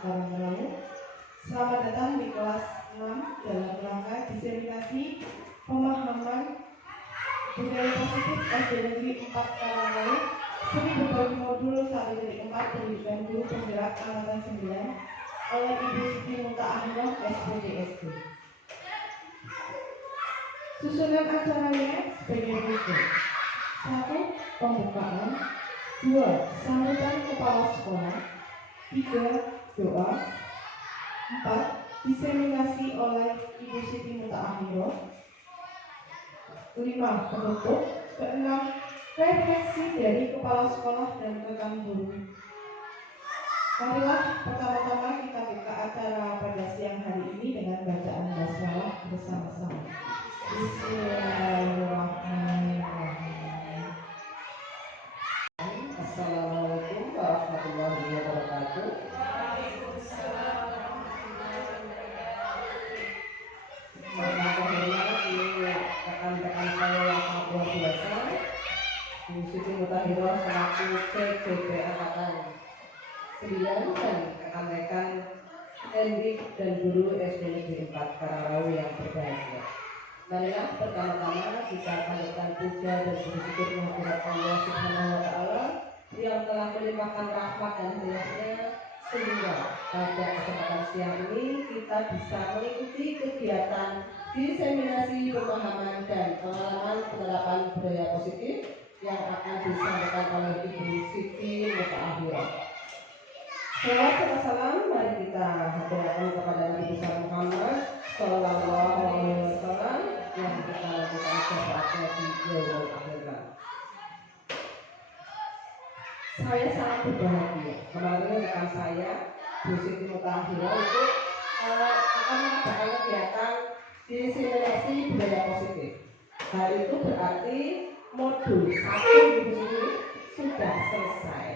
Karangtengah. Selamat datang di kelas 6 dalam rangka diseminasi pemahaman budaya positif SD Negeri 4 Karangtengah. Seni berbagi modul 1.4 pendidikan guru penggerak angkatan 9 oleh Ibu Siti Muta'ahirah SPDSD. Susunan acaranya sebagai berikut: 1. Pembukaan, 2. Sambutan kepala sekolah, 3. Doa, 4. Diseminasi oleh Ibu Siti Muta'ahirah, 5. Penutup, 6. Refleksi dari kepala sekolah dan rekan guru. Marilah pertama-tama kita buka acara pada siang hari ini dengan bacaan basmalah bersama-sama. Bismillahirrahmanirrahim. Assalamualaikum warahmatullahi wabarakatuh. Waalaikumsalam warahmatullahi wabarakatuh. Ini rekan-rekan saya yang sangat luar biasa, Bu Siti Muta'ahirah selaku CGB Angkatan 9 dan rekan-rekan Endik dan guru SD Negeri 4 Karangtengah yang berbahagia. Marilah pertama-tama kita panjatkan puja dan bersyukur kehadirat Allah Subhanahu wa Ta'ala yang telah melimpahkan rahmat dan hidayahnya sehingga pada kesempatan siang ini kita bisa mengikuti kegiatan diseminasi pemahaman dan pengalaman penerapan budaya positif yang akan disampaikan oleh Ibu Siti Muta'ahirah. Salawat serta salam mari kita haturkan kepada Nabi besar Muhammad Sallallahu Alaihi Wasallam yang kita lakukan syafaatnya di yaumul akhir. Saya sangat berbahagia. Kemarin rekan saya Bu Siti Muta'ahirah itu akan mengadakan kegiatan diseminasi budaya positif. Hal itu berarti modul 1 di sini sudah selesai.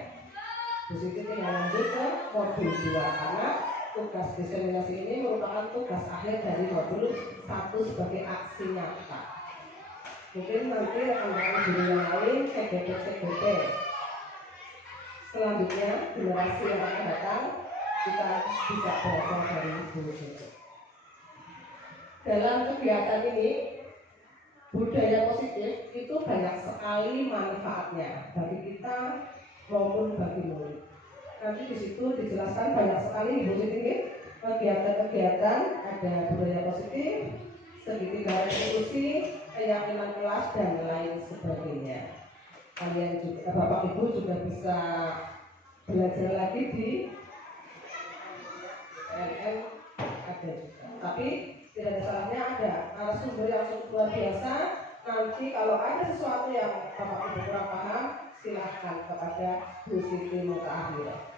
Bu Siti tinggal lanjut ke modul 2 karena tugas diseminasi ini merupakan tugas akhir dari modul 1 sebagai aksi nyata. Mungkin nanti rekan-rekan guru yang lain CGP selanjutnya generasi yang akan datang kita bisa belajar dari Bu Siti. Dalam kegiatan ini budaya positif itu banyak sekali manfaatnya bagi kita maupun bagi murid. Nanti di situ dijelaskan banyak sekali Ibu Siti kegiatan-kegiatan, ada budaya positif, segitiga restitusi, keyakinan kelas dan lain sebagainya. Kalian juga, Bapak Ibu juga bisa belajar lagi di PNM ada juga. Tapi tidak ada salahnya ada narasumber yang cukup luar biasa. Nanti kalau ada sesuatu yang Bapak Ibu kurang paham, silahkan kepada Bu Siti Muta'ahirah.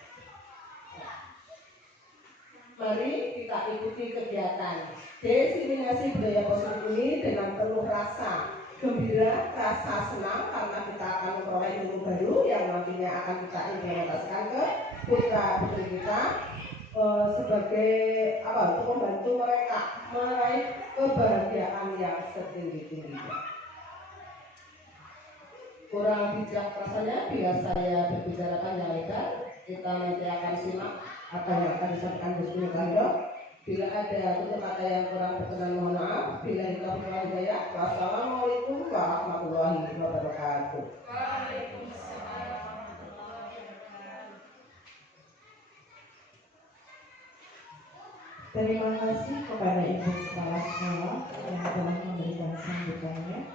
Mari kita ikuti kegiatan diseminasi budaya positif ini dengan penuh rasa gembira, rasa senang karena kita akan memperoleh ilmu baru yang nantinya akan kita implementasikan ke putra putri kita sebagai untuk membantu mereka meraih kebahagiaan yang setinggi-tingginya. Kurang bijak rasanya bila saya berbicara panjang lebar. Kita nanti akan simak apa yang akan disampaikan Bu Siti Muta'ahirah. Bila ada tutur kata yang kurang berkenan mohon maaf. Bila kita berkenan hidayah. Wassalamualaikum warahmatullahi wabarakatuh. Waalaikumsalam warahmatullahi wabarakatuh. Terima kasih kepada Ibu Kepala Sekolah yang telah memberikan sambutannya.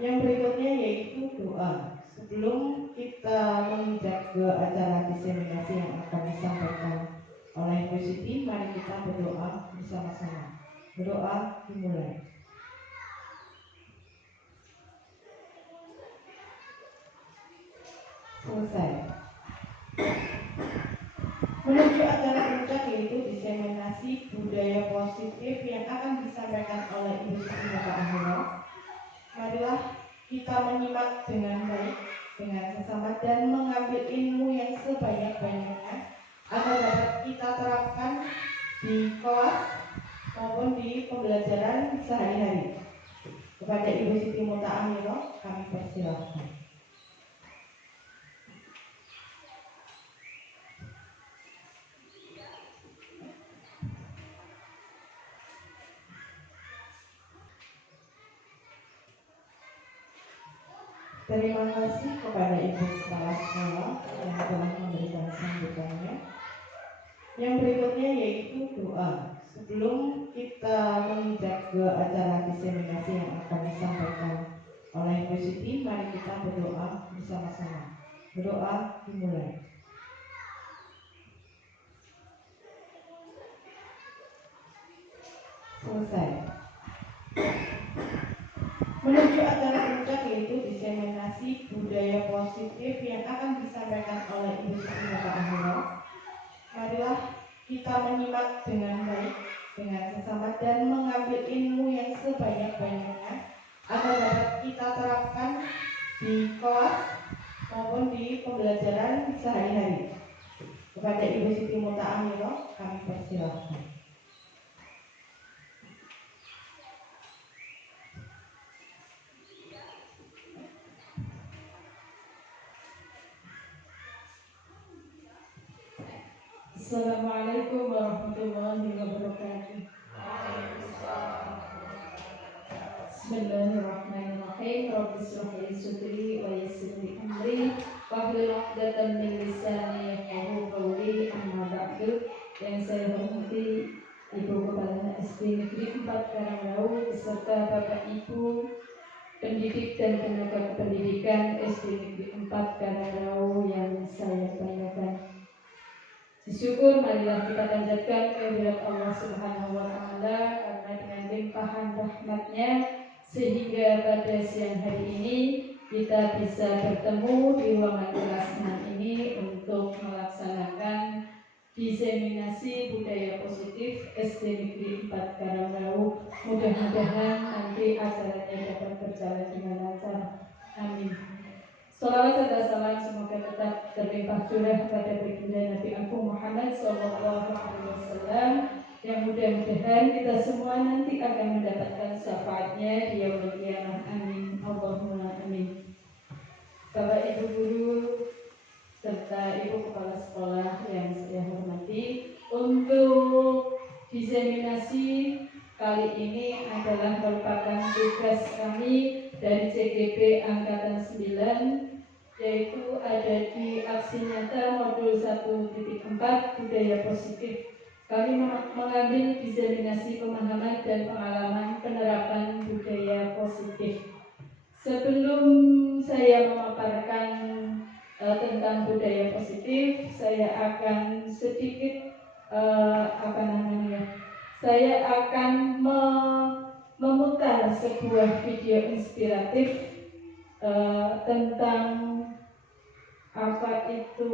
Yang berikutnya yaitu doa. Sebelum kita menginjak ke acara diseminasi yang akan disampaikan oleh Ibu Siti, mari kita berdoa bersama-sama. Berdoa dimulai. Selesai. Menuju acara puncak yaitu diseminasi budaya positif yang akan disampaikan oleh Ibu Siti Muta'ahirah. Marilah kita menyimak dengan baik, dengan sesama dan mengambil ilmu yang sebanyak-banyaknya agar dapat kita terapkan di kelas maupun di pembelajaran sehari-hari. Kepada Ibu Siti Muta'ahirah kami persilahkan. Terima kasih kepada Ibu Kepala Sekolah yang telah memberikan sambutannya. Yang berikutnya yaitu doa. Sebelum kita menginjak ke acara diseminasi yang akan disampaikan oleh Ibu Siti, mari kita berdoa bersama-sama. Berdoa dimulai. Selesai. Menuju acara puncak yaitu diseminasi budaya positif yang akan disampaikan oleh Ibu Siti Bapak Ahmad. Marilah kita menyimak dengan baik, dengan sesama dan mengambil ilmu yang sebanyak-banyaknya agar dapat kita terapkan di kelas maupun di pembelajaran sehari-hari. Kepada Ibu Siti Muta'amiro kami persilahkan. Assalamualaikum warahmatullahi wabarakatuh. Bismillahirrahmanirrahim. Rabbi shrah li sadri wa yassir li amri wahlul 'uqdatam min lisani yafqahu qawli. Amma ba'du. Yang saya hormati Ibu Kepala SD Negeri 4 Karangrau beserta Bapak Ibu pendidik dan tenaga kependidikan SD Negeri 4 Karangrau yang saya banggakan. Syukur marilah kita panjatkan kehadirat Allah Subhanahu wa Ta'ala karena dengan limpahan rahmatnya sehingga pada siang hari ini kita bisa bertemu di ruangan kelas 6 ini untuk melaksanakan diseminasi budaya positif SD Negeri 4 Karangrau. Mudah-mudahan nanti acaranya dapat berjalan dengan lancar. Amin. Salawat serta salam semoga tetap terlimpah curah kepada baginda Nabi Agung Muhammad SAW yang mudah-mudahan kita semua nanti akan mendapatkan syafaatnya di yaumul qiyamah. Amin. Allahumma amin. Bapak Ibu guru serta Ibu Kepala Sekolah yang saya hormati, untuk diseminasi kali ini adalah merupakan tugas kami dari CGP Angkatan 9, yaitu ada di aksi nyata modul 1.4 budaya positif. Kami mengambil diseminasi pemahaman dan pengalaman penerapan budaya positif. Sebelum saya memaparkan tentang budaya positif, saya akan sedikit saya akan memutar sebuah video inspiratif tentang apa itu.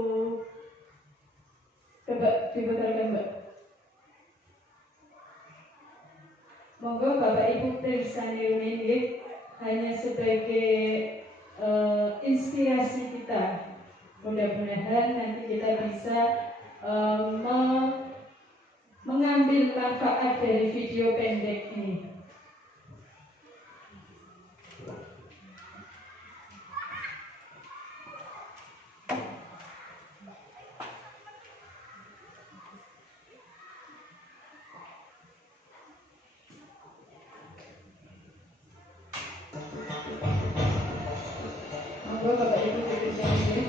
Coba diputarkan, Mbak. Monggo Bapak Ibu periksa ini hanya sebagai inspirasi kita. Mudah-mudahan nanti kita bisa mengambil manfaat dari video pendek ini. Monggo Bapak Ibu periksa ini.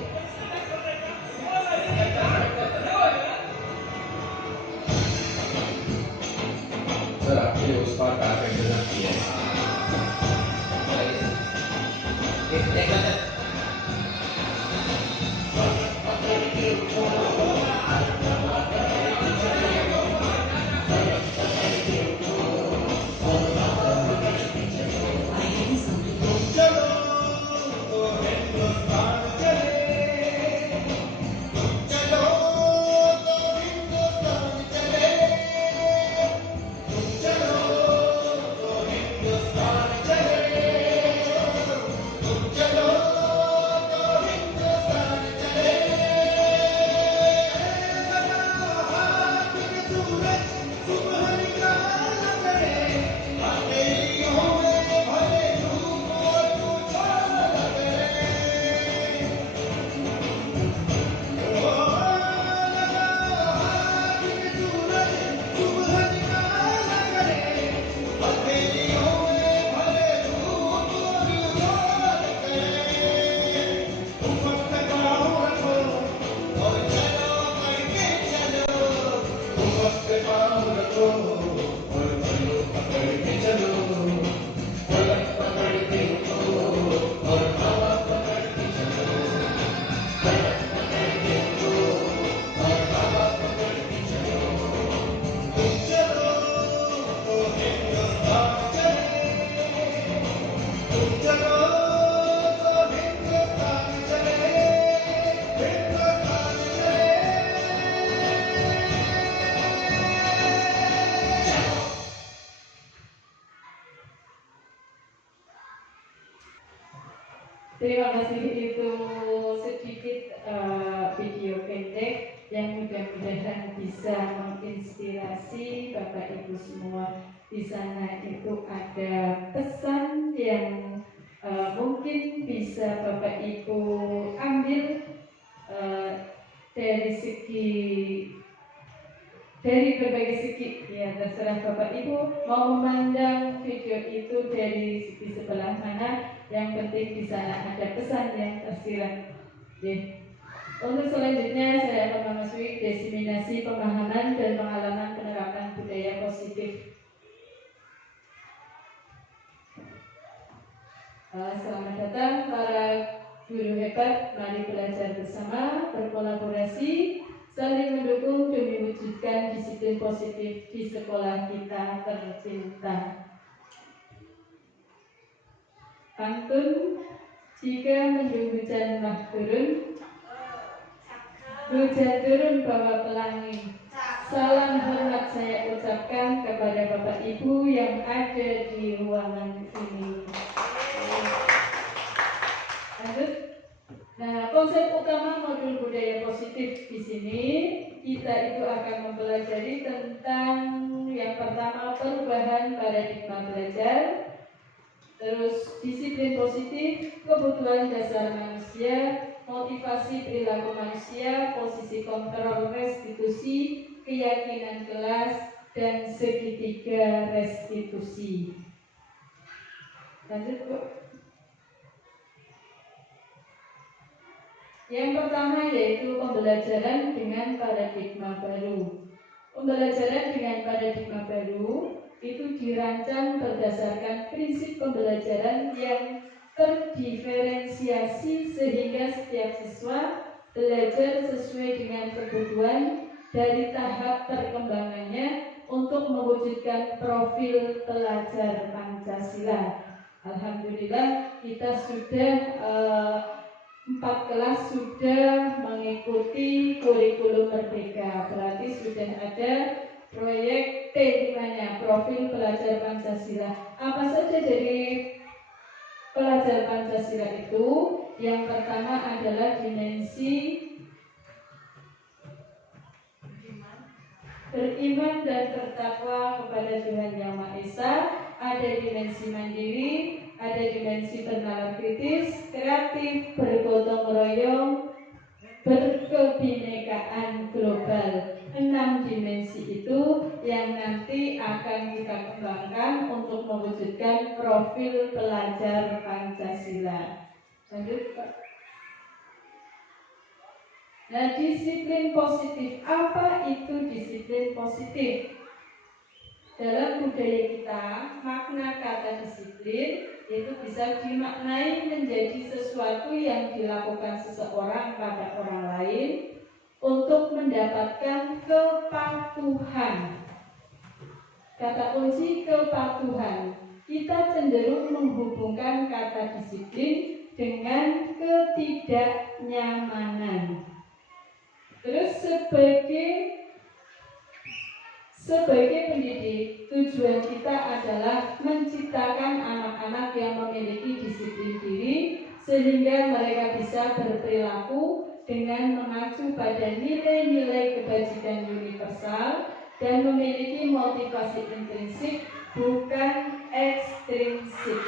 Terima kasih, itu sedikit video pendek yang mudah-mudahan bisa menginspirasi Bapak Ibu semua. Di sana itu ada pesan yang mungkin bisa Bapak Ibu ambil dari berbagai segi, ya terserah Bapak Ibu mau memandang video itu dari segi sebelah mana. Yang penting di sana ada pesan yang tersirat. Untuk selanjutnya saya akan memasuki diseminasi pemahaman dan pengalaman penerapan budaya positif. Selamat datang para guru hebat, mari belajar bersama, berkolaborasi, saling mendukung demi mewujudkan disiplin positif di sekolah kita tercinta. Pantun, jika mendung hujanlah turun, hujan turun bawa pelangi. Salam hormat saya ucapkan kepada Bapak Ibu yang ada di ruangan ini. Lanjut. Nah, konsep utama modul budaya positif di sini kita itu akan mempelajari tentang yang pertama perubahan paradigma belajar, terus disiplin positif, kebutuhan dasar manusia, motivasi perilaku manusia, posisi kontrol restitusi, keyakinan kelas, dan segitiga restitusi. Lanjut, Bu. Yang pertama yaitu pembelajaran dengan paradigma baru. Pembelajaran dengan paradigma baru itu dirancang berdasarkan prinsip pembelajaran yang terdiferensiasi sehingga setiap siswa belajar sesuai dengan kebutuhan dari tahap perkembangannya untuk mewujudkan profil pelajar Pancasila. Alhamdulillah kita sudah 4 kelas sudah mengikuti kurikulum Merdeka, berarti sudah ada proyek P5-nya, profil pelajar Pancasila. Apa saja dari pelajar Pancasila itu? Yang pertama adalah dimensi beriman dan bertakwa kepada Tuhan Yang Maha Esa, ada dimensi mandiri, ada dimensi bernalar kritis, kreatif, bergotong royong, berkebinekaan global. 6 dimensi itu yang nanti akan kita kembangkan untuk mewujudkan profil pelajar Pancasila. Lanjut, Pak. Nah, disiplin positif. Apa itu disiplin positif? Dalam budaya kita, makna kata disiplin itu bisa dimaknai menjadi sesuatu yang dilakukan seseorang pada orang lain untuk mendapatkan kepatuhan. Kata kunci kepatuhan. Kita cenderung menghubungkan kata disiplin dengan ketidaknyamanan. Terus sebagai pendidik, tujuan kita adalah menciptakan anak-anak yang memiliki disiplin diri sehingga mereka bisa berperilaku dengan mengacu pada nilai-nilai kebajikan universal dan memiliki motivasi intrinsik bukan ekstrinsik.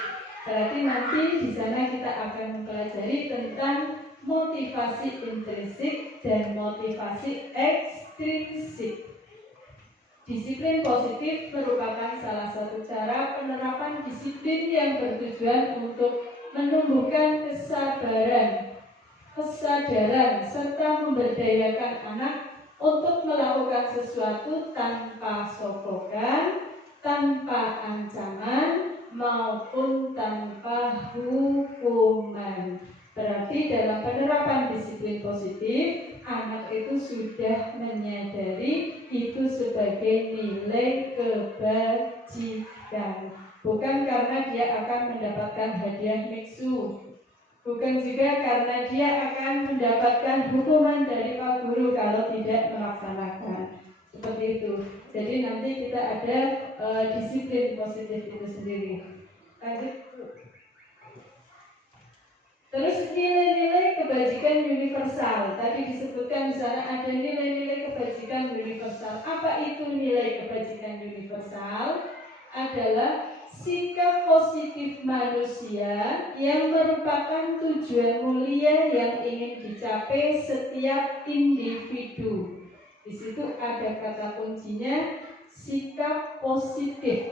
Berarti nanti di sana kita akan mempelajari tentang motivasi intrinsik dan motivasi ekstrinsik. Disiplin positif merupakan salah satu cara penerapan disiplin yang bertujuan untuk menumbuhkan kesadaran, serta memberdayakan anak untuk melakukan melakukan sesuatu tanpa sokokan, tanpa ancaman, maupun tanpa hukuman. Berarti dalam penerapan disiplin positif, anak itu sudah menyadari itu sebagai nilai kebajikan. Bukan karena dia akan mendapatkan hadiah mixu, bukan juga karena dia akan mendapatkan hukuman dari Pak Guru kalau tidak melaksanakan. Seperti itu. Jadi nanti kita ada disiplin positif itu sendiri. Lanjut. Terus nilai-nilai kebajikan universal. Tadi disebutkan di sana ada nilai-nilai kebajikan universal. Apa itu nilai kebajikan universal? Adalah sikap positif manusia yang merupakan tujuan mulia yang ingin dicapai setiap individu. Di situ ada kata kuncinya sikap positif.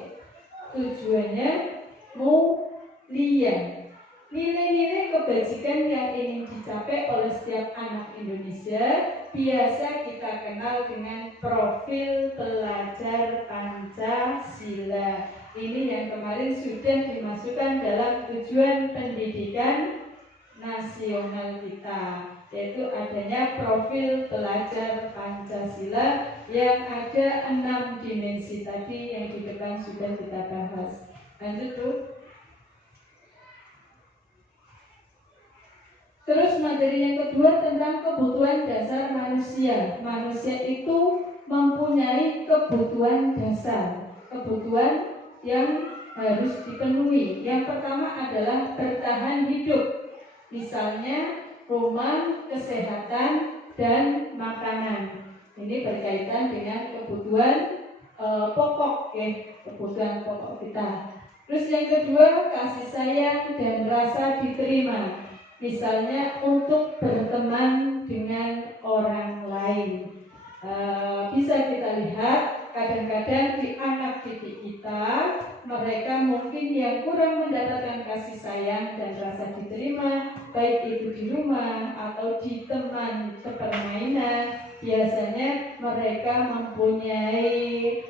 Tujuannya mulia. Nilai-nilai kebajikan yang ingin dicapai oleh setiap anak Indonesia biasa kita kenal dengan profil pelajar Pancasila. Ini yang kemarin sudah dimasukkan dalam tujuan pendidikan nasional kita, yaitu adanya profil pelajar Pancasila yang ada 6 dimensi tadi yang di depan sudah kita bahas. Lanjut Bu. Terus materi yang kedua tentang kebutuhan dasar manusia. Manusia itu mempunyai kebutuhan dasar, kebutuhan yang harus dipenuhi. Yang pertama adalah bertahan hidup. Misalnya rumah, kesehatan, dan makanan. Ini berkaitan dengan kebutuhan pokok, kebutuhan pokok kita. Terus yang kedua, kasih sayang dan rasa diterima. Misalnya untuk berteman dengan orang lain. Bisa kita lihat kadang-kadang di anak didik kita, mereka mungkin yang kurang mendapatkan kasih sayang dan rasa diterima, baik itu di rumah atau di teman sepermainan. Biasanya mereka mempunyai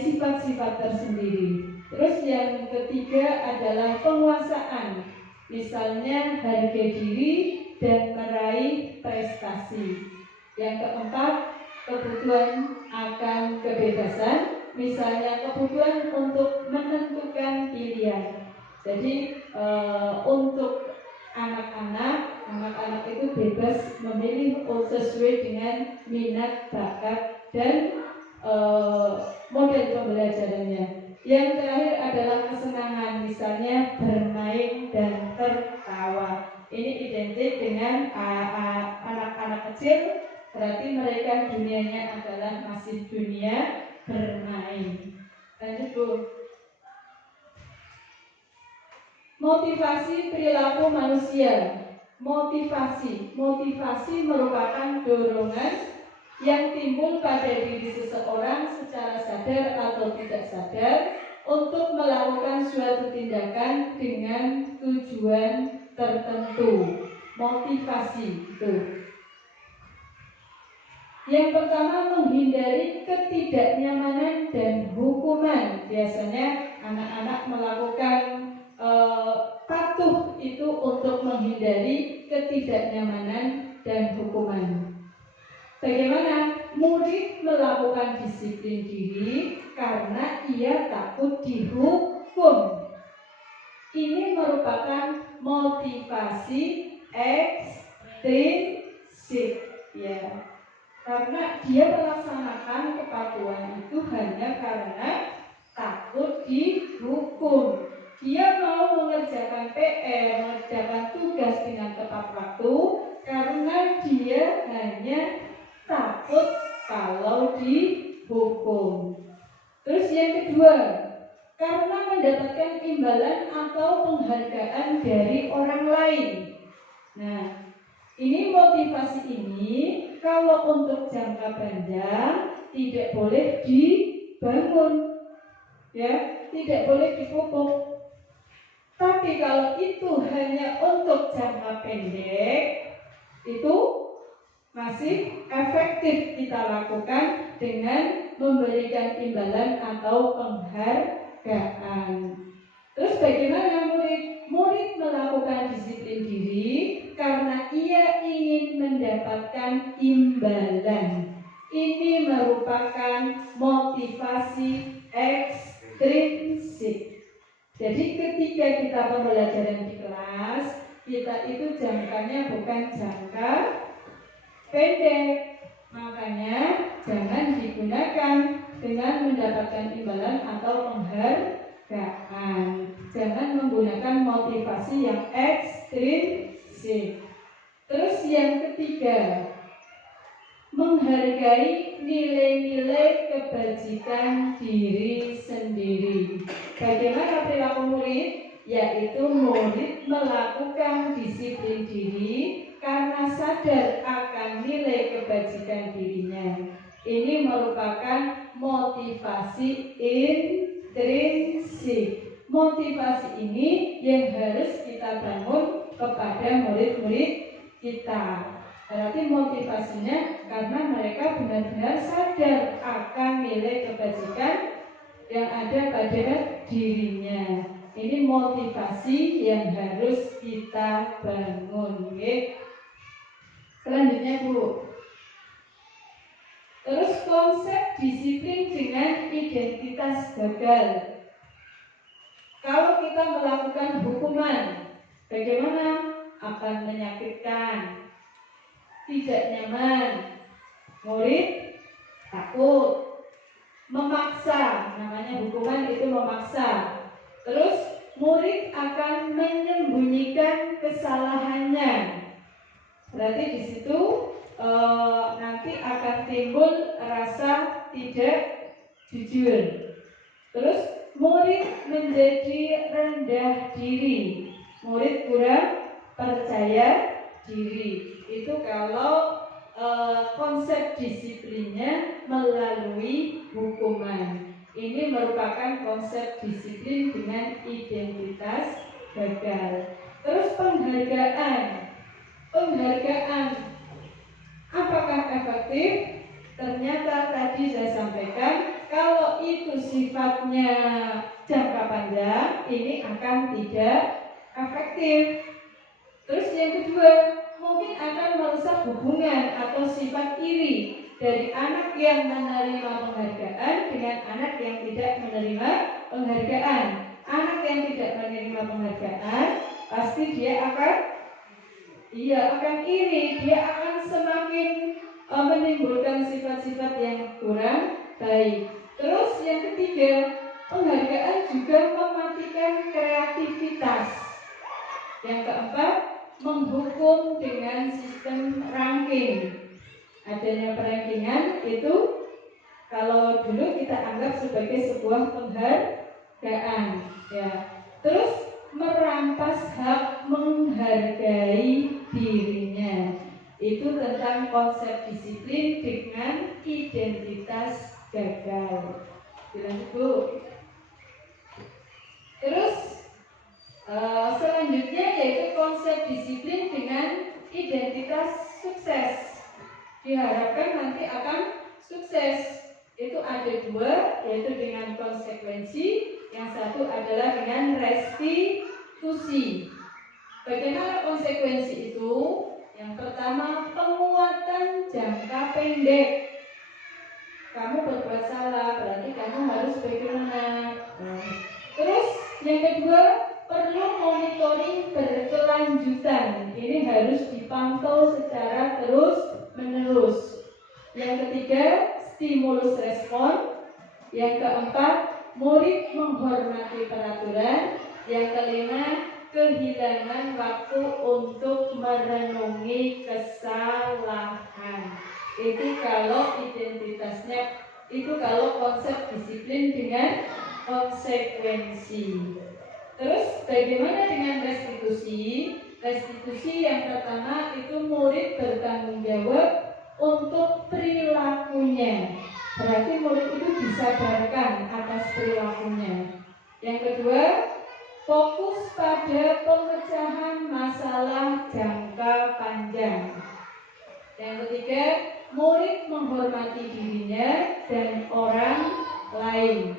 sifat-sifat tersendiri. Terus yang ketiga adalah penguasaan, misalnya harga diri dan meraih prestasi. Yang keempat, kebutuhan akan kebebasan, misalnya kebutuhan untuk menentukan pilihan. Jadi untuk anak-anak itu bebas memilih sesuai dengan minat, bakat, dan model pembelajarannya. Yang terakhir adalah kesenangan, misalnya bermain dan tertawa. Ini identik dengan anak-anak kecil, berarti mereka dunianya adalah masih dunia bermain. Lanjut Bu. Motivasi perilaku manusia. Motivasi merupakan dorongan yang timbul pada diri seseorang secara sadar atau tidak sadar untuk melakukan suatu tindakan dengan tujuan tertentu. Motivasi itu. Yang pertama, menghindari ketidaknyamanan dan hukuman. Biasanya anak-anak melakukan patuh itu untuk menghindari ketidaknyamanan dan hukuman. Bagaimana? Murid melakukan disiplin diri karena ia takut dihukum. Ini merupakan motivasi ekstrinsik, ya. Karena dia melaksanakan kepatuhan itu hanya karena takut dihukum. Dia mau mengerjakan PR, mengerjakan tugas dengan tepat waktu karena dia hanya takut kalau dihukum. Terus yang kedua, karena mendapatkan imbalan atau penghargaan dari orang lain. Nah, ini motivasi ini kalau untuk jangka panjang tidak boleh dibangun, ya, tidak boleh dipupuk. Tapi kalau itu hanya untuk jangka pendek, itu masih efektif kita lakukan dengan memberikan imbalan atau penghargaan. Terus bagaimana murid? Murid melakukan disiplin diri karena ia ingin mendapatkan imbalan. Ini merupakan motivasi ekstrinsik. Jadi ketika kita pembelajaran di kelas, kita itu jangkanya bukan jangka pendek, makanya jangan digunakan dengan mendapatkan imbalan atau penghargaan. Jangan menggunakan motivasi yang ekstrinsik. Terus yang ketiga, menghargai nilai-nilai kebajikan diri sendiri. Bagaimana perilaku murid? Yaitu murid melakukan disiplin diri karena sadar akan nilai kebajikan dirinya. Ini merupakan motivasi intrinsik. Motivasi ini yang harus kita bangun kepada murid-murid kita. Berarti motivasinya karena mereka benar-benar sadar akan nilai kebajikan yang ada pada dirinya. Ini motivasi yang harus kita bangun. Oke. Selanjutnya Bu. Terus konsep disiplin dengan identitas gagal. Kalau kita melakukan hukuman, bagaimana? Akan menyakitkan, tidak nyaman, murid takut, memaksa, namanya hukuman itu memaksa. Terus murid akan menyembunyikan kesalahannya. Berarti di situ nanti akan timbul rasa tidak jujur. Terus murid menjadi rendah diri, murid kurang percaya diri. Itu kalau konsep disiplinnya melalui hukuman. Ini merupakan konsep disiplin dengan identitas gagal. Terus penghargaan. Apakah efektif? Ternyata tadi saya sampaikan kalau itu sifatnya jangka panjang, ini akan tidak efektif. Terus yang kedua, mungkin akan merusak hubungan atau sifat iri dari anak yang menerima penghargaan dengan anak yang tidak menerima penghargaan. Anak yang tidak menerima penghargaan pasti dia akan iri, dia akan semakin menimbulkan sifat-sifat yang kurang baik. Terus yang ketiga, penghargaan juga mematikan kreativitas. Yang keempat, menghukum dengan sistem ranking. Adanya perankingan itu kalau dulu kita anggap sebagai sebuah penghargaan, ya. Terus merampas hak menghargai dirinya. Itu tentang konsep disiplin dengan identitas gagal. Dilanjut Bu. Terus selanjutnya yaitu konsep disiplin dengan identitas sukses. Diharapkan nanti akan sukses. Itu ada dua, yaitu dengan konsekuensi. Yang satu adalah dengan restitusi. Bagaimana konsekuensi itu? Yang pertama, penguatan jangka pendek. Kamu berbuat salah, berarti kamu harus bagaimana? Terus yang kedua, perlu monitoring berkelanjutan. Ini harus dipantau secara terus-menerus. Yang ketiga, stimulus respon. Yang keempat, murid menghormati peraturan. Yang kelima, kehilangan waktu untuk merenungi kesalahan. Itu kalau identitasnya, itu kalau konsep disiplin dengan konsekuensi. Terus bagaimana dengan restitusi? Restitusi yang pertama itu murid bertanggung jawab untuk perilakunya. Berarti murid itu disadarkan atas perilakunya. Yang kedua, fokus pada pemecahan masalah jangka panjang. Yang ketiga, murid menghormati dirinya dan orang lain.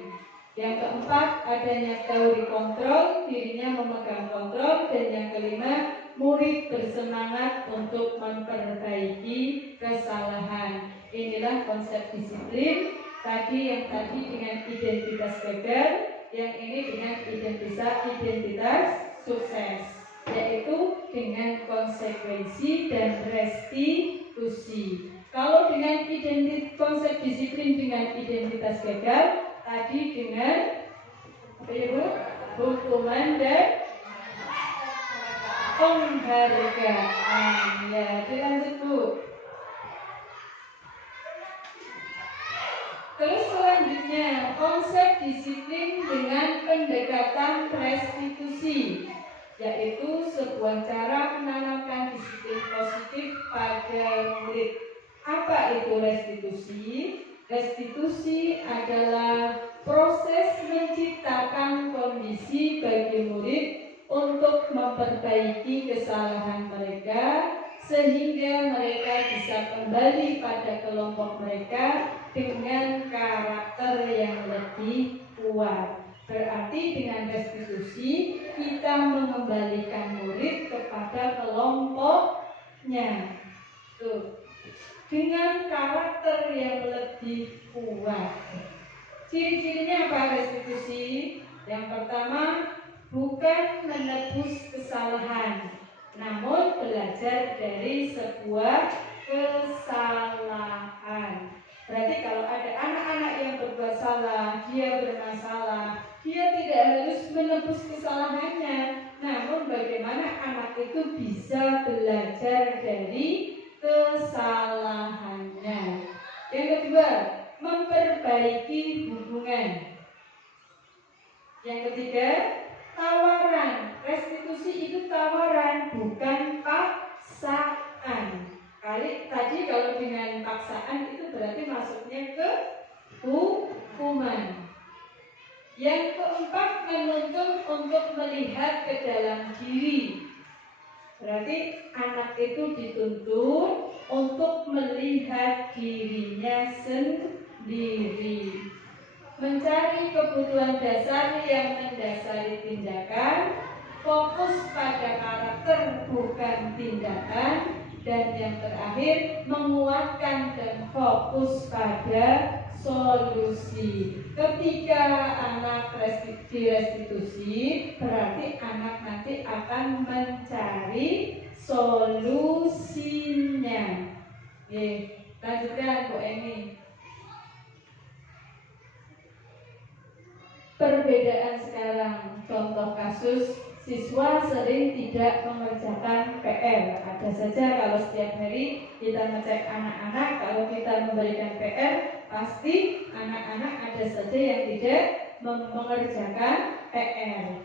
Yang keempat, adanya teori kontrol, dirinya memegang kontrol. Dan yang kelima, murid bersemangat untuk memperbaiki kesalahan. Inilah konsep disiplin. Yang tadi dengan identitas gagal, yang ini dengan identitas sukses, yaitu dengan konsekuensi dan restitusi. Kalau dengan konsep disiplin dengan identitas gagal, tadi dengan hukuman dan penghargaan. Ya, dilanjut Bu. Terus selanjutnya, konsep disiplin dengan pendekatan restitusi, yaitu sebuah cara menanamkan disiplin positif pada murid. Apa itu restitusi? Restitusi adalah proses menciptakan kondisi bagi murid untuk memperbaiki kesalahan mereka sehingga mereka bisa kembali pada kelompok mereka dengan karakter yang lebih kuat. Berarti dengan restitusi kita mengembalikan murid kepada kelompoknya. Tuh. Dengan karakter yang lebih kuat. Ciri-cirinya apa restitusi? Yang pertama, bukan menebus kesalahan, namun belajar dari sebuah kesalahan. Berarti kalau ada anak-anak yang berbuat salah, dia bermasalah, dia tidak harus menebus kesalahannya, namun bagaimana anak itu bisa belajar dari kesalahannya. Yang kedua, memperbaiki hubungan. Yang ketiga, tawaran. Restitusi itu tawaran, bukan paksaan. Tadi kalau dengan paksaan itu berarti masuknya ke hukuman. Yang keempat, menuntun untuk melihat ke dalam diri. Berarti anak itu dituntun untuk melihat dirinya sendiri, mencari kebutuhan dasar yang mendasari tindakan, fokus pada karakter bukan tindakan, dan yang terakhir menguatkan dan fokus pada solusi. Ketika anak direstitusi, berarti anak nanti akan mencari solusinya. Lanjutkan Bu Eni. Perbedaan sekarang, contoh kasus siswa sering tidak mengerjakan PR. Ada saja kalau setiap hari kita ngecek anak-anak, kalau kita memberikan PR, pasti anak-anak ada saja yang tidak mengerjakan PR.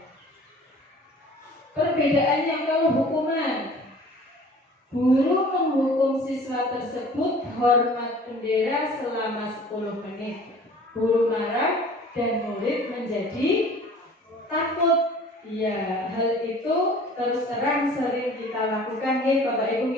Perbedaannya kalau hukuman, guru menghukum siswa tersebut hormat bendera selama 10 menit. Guru marah dan murid menjadi takut. Ya, hal itu terus terang sering kita lakukan Bapak Ibu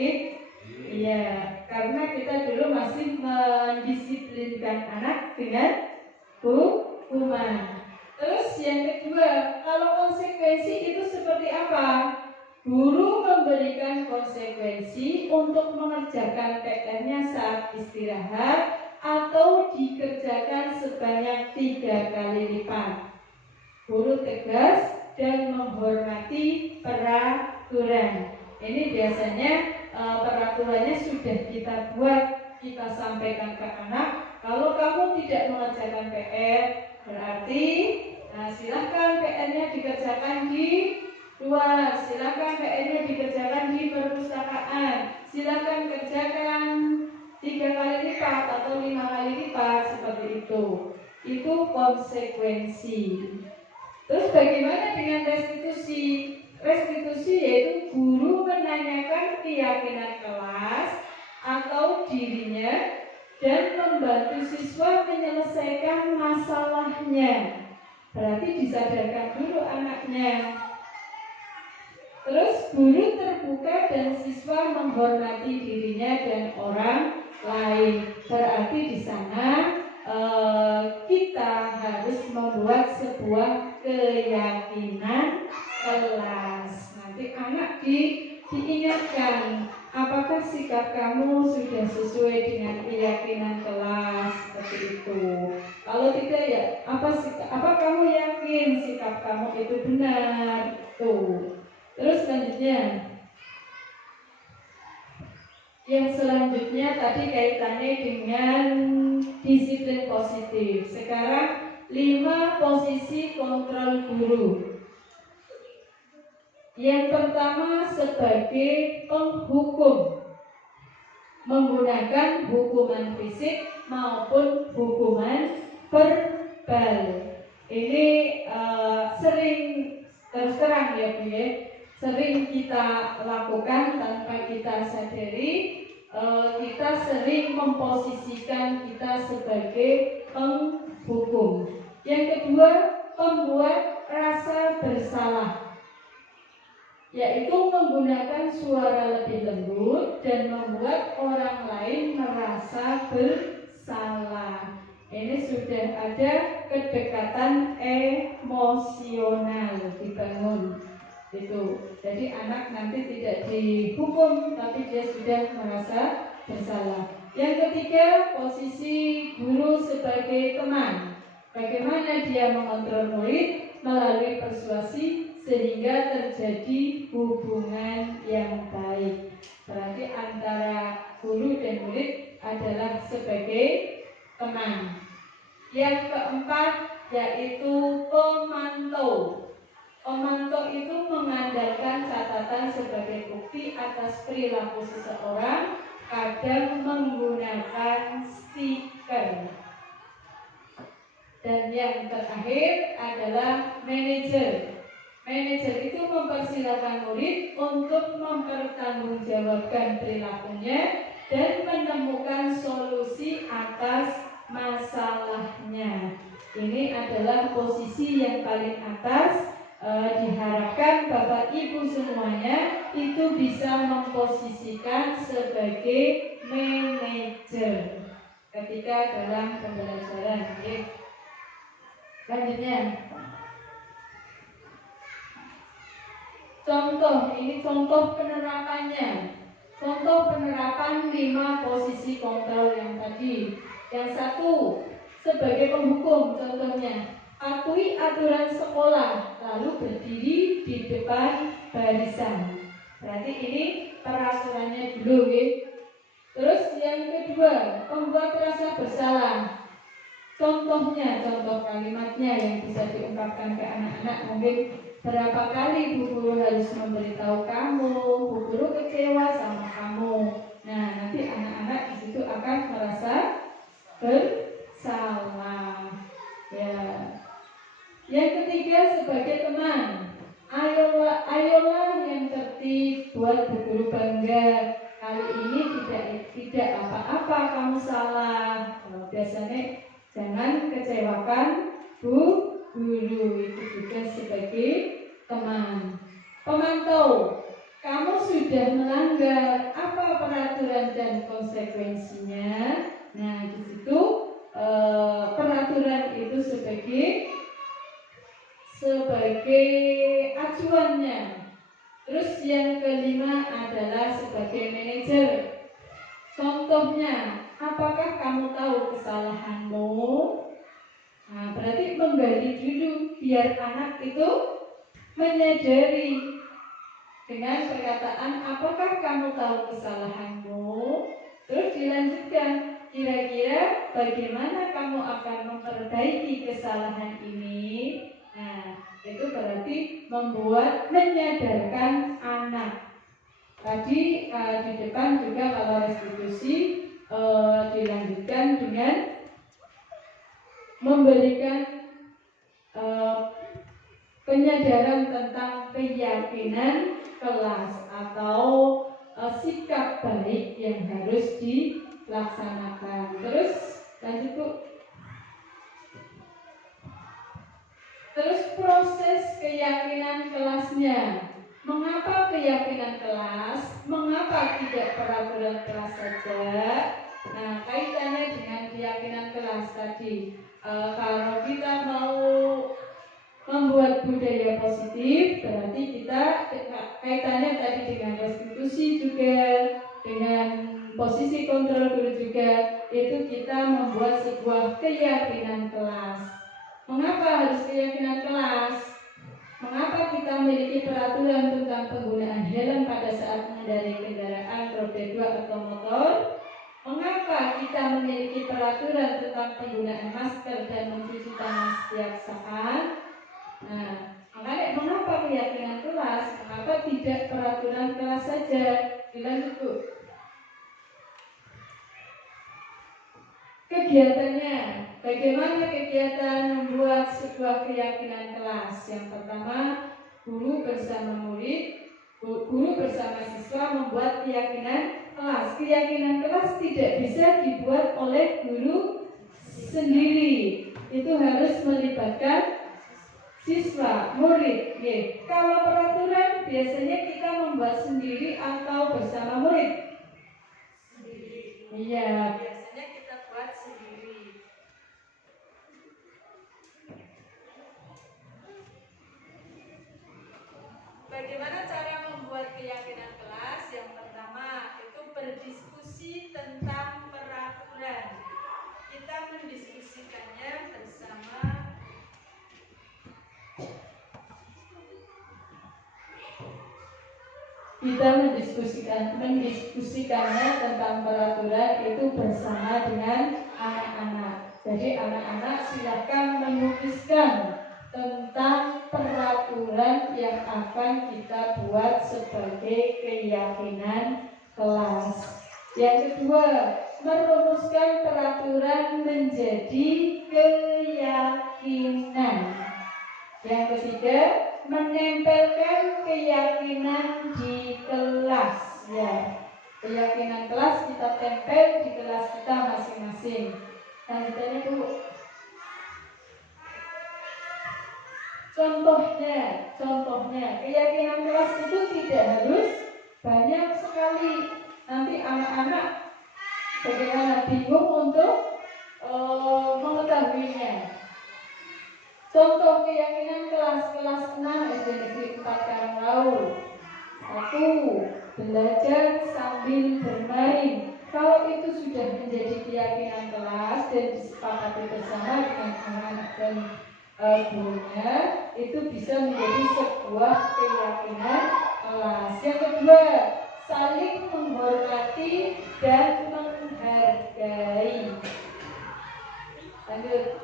Iya, karena kita dulu masih mendisiplinkan anak dengan hukuman. Terus yang kedua, kalau konsekuensi itu seperti apa? Guru memberikan konsekuensi untuk mengerjakan PR-nya saat istirahat atau dikerjakan sebanyak 3 kali lipat. Guru tegas dan menghormati peraturan. Ini biasanya peraturannya sudah kita buat, kita sampaikan ke anak. Kalau kamu tidak mengerjakan PR, berarti silahkan PR-nya dikerjakan di luar, silahkan PR-nya dikerjakan di perpustakaan, silahkan kerjakan 3 kali lipat atau 5 kali lipat, seperti itu. Itu konsekuensi. Terus bagaimana dengan restitusi? Restitusi yaitu guru menanyakan keyakinan kelas atau dirinya dan membantu siswa menyelesaikan masalahnya. Berarti disadarkan dulu anaknya. Terus guru terbuka dan siswa menghormati dirinya dan orang lain. Berarti di sana kita harus membuat sebuah keyakinan kelas. Nanti anak diingatkan, apakah sikap kamu sudah sesuai dengan keyakinan kelas, seperti itu. Kalau tidak ya, apa kamu yakin sikap kamu itu benar? Tuh. Terus selanjutnya, yang selanjutnya tadi kaitannya dengan disiplin positif. Sekarang 5 posisi kontrol guru. Yang pertama sebagai penghukum, menggunakan hukuman fisik maupun hukuman verbal. Ini sering terus terang ya Bu ya, sering kita lakukan tanpa kita sadari. Kita sering memposisikan kita sebagai penghukum. Yang kedua, membuat rasa bersalah, yaitu menggunakan suara lebih lembut dan membuat orang lain merasa bersalah. Ini sudah ada kedekatan emosional dibangun. Itu. Jadi anak nanti tidak dihukum, tapi dia sudah merasa bersalah. Yang ketiga, posisi guru sebagai teman. Bagaimana dia mengontrol murid melalui persuasi sehingga terjadi hubungan yang baik. Berarti antara guru dan murid adalah sebagai teman. Yang keempat yaitu pemantau. Pemantau itu mengandalkan catatan sebagai bukti atas perilaku seseorang, kadang menggunakan stiker. Dan yang terakhir adalah manajer. Manajer itu mempersilahkan murid untuk mempertanggungjawabkan perilakunya dan menemukan solusi atas masalahnya. Ini adalah posisi yang paling atas. Diharapkan Bapak Ibu semuanya itu bisa memposisikan sebagai manajer ketika dalam pembelajaran. Selanjutnya, contoh, ini contoh penerapannya. Contoh penerapan 5 posisi kontrol yang tadi. Yang satu, sebagai penghukum, contohnya patuhi aturan sekolah, lalu berdiri di depan barisan. Berarti ini peraturannya dulu, ya. Terus yang kedua, membuat rasa bersalah. Contohnya, contoh kalimatnya yang bisa diungkapkan ke anak-anak, mungkin berapa kali Bu Guru harus memberitahu kamu, Bu Guru kecewa sama kamu. Nah, nanti anak-anak di situ akan merasa bersalah. Ya. Yang ketiga sebagai teman, ayolah yang tertib, buat Bu Guru bangga. Kali ini tidak apa-apa kamu salah. Biasanya jangan kecewakan Bu Guru, itu juga sebagai teman. Pemantau, kamu sudah melanggar, apa peraturan dan konsekuensinya? Nah, di situ peraturan itu sebagai acuannya. Terus yang kelima adalah sebagai manajer. Contohnya, apakah kamu tahu kesalahanmu? Nah, berarti menggali dulu biar anak itu menyadari dengan perkataan apakah kamu tahu kesalahanmu? Terus dilanjutkan, kira-kira bagaimana kamu akan memperbaiki kesalahan ini? Nah, itu berarti menyadarkan anak. Tadi di depan juga kalau restitusi dilanjutkan dengan memberikan penyadaran tentang keyakinan kelas atau sikap baik yang harus dilaksanakan. Terus lanjut Bu. Terus proses keyakinan kelasnya. Mengapa keyakinan kelas? Mengapa tidak peraturan kelas saja? Nah, kaitannya dengan keyakinan kelas tadi. Kalau kita mau membuat budaya positif, berarti kita kaitannya tadi dengan restitusi juga, dengan posisi kontrol guru juga, itu kita membuat sebuah keyakinan kelas. Mengapa harus keyakinan kelas? Mengapa kita memiliki peraturan tentang penggunaan helm pada saat mengendarai kendaraan roda 2 atau motor? Mengapa kita memiliki peraturan tentang penggunaan masker dan mencuci tangan setiap saat? Nah, makanya mengapa keyakinan kelas? Mengapa tidak peraturan kelas saja? Dilanjut, Bu. Kegiatannya, bagaimana kegiatan membuat sebuah keyakinan kelas? Yang pertama, guru bersama murid, guru bersama siswa membuat keyakinan kelas. Keyakinan kelas tidak bisa dibuat oleh guru sendiri. Itu harus melibatkan siswa, murid. Kalau peraturan biasanya kita membuat sendiri atau bersama murid? Sendiri. Iya, biasanya kita buat sendiri. Bagaimana cara membuat keyakinan kelas? Yang pertama, itu berdiskusi tentang peraturan. Kita mendiskusikannya bersama mendiskusikannya tentang peraturan itu bersama dengan anak-anak. Jadi anak-anak silakan menuliskan tentang peraturan yang akan kita buat sebagai keyakinan kelas. Yang kedua, merumuskan peraturan menjadi keyakinan. Yang ketiga, menempelkan keyakinan di kelas. Keyakinan kelas kita tempel di kelas kita masing-masing. Lanjutannya, Bu. Contohnya, keyakinan kelas itu tidak harus banyak sekali. Nanti anak-anak bagaimana bingung untuk mengetahuinya. Contoh keyakinan kelas 6 SD Negeri 4 Karanglau. 1. Belajar sambil bermain. Kalau itu sudah menjadi keyakinan kelas dan disepakati bersama dengan anak-anak dan gurunya, itu bisa menjadi sebuah keyakinan kelas. Yang kedua, saling menghormati dan menghargai. Lanjut.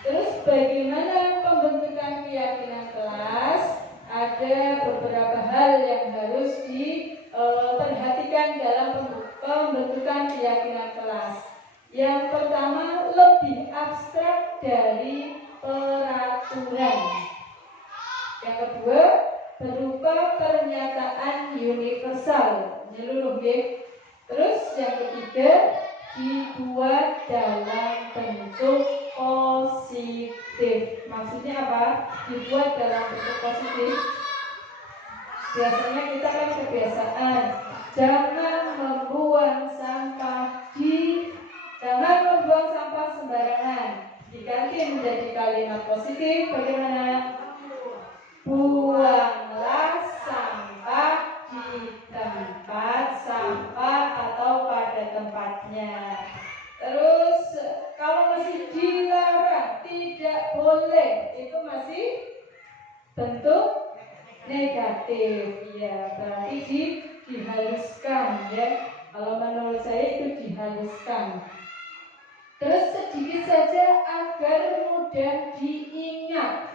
Terus bagaimana pembentukan keyakinan kelas? Ada beberapa hal yang harus diperhatikan dalam pembentukan keyakinan kelas. Yang pertama, lebih abstrak dari peraturan. Yang kedua, berupa pernyataan universal, menyeluruh. Terus yang ketiga, dibuat dalam bentuk positif. Maksudnya apa? Dibuat dalam bentuk positif. Biasanya kita kan kebiasaan jangan membuang sampah sembarangan. Diganti menjadi kalimat positif. Bagaimana? Buanglah sampah di tempat sampah atau pada tempatnya. Terus kalau masih dilarang, tidak boleh, itu masih bentuk negatif. Ya, berarti dihaluskan ya. Kalau menurut saya itu dihaluskan. Terus sedikit saja agar mudah diingat.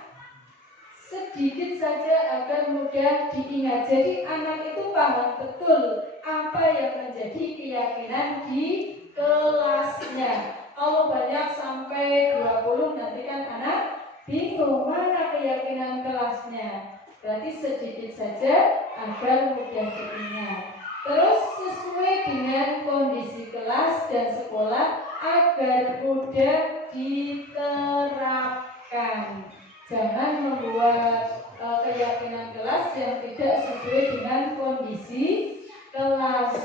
Jadi anak itu paham betul apa yang menjadi keyakinan di kelasnya. Kalau banyak sampai 20, nanti kan anak bingung mana keyakinan kelasnya. Berarti sedikit saja agar mudah diingat. Terus sesuai dengan kondisi kelas dan sekolah agar mudah diterapkan. Jangan membuat keyakinan kelas yang tidak sesuai dengan kondisi kelas.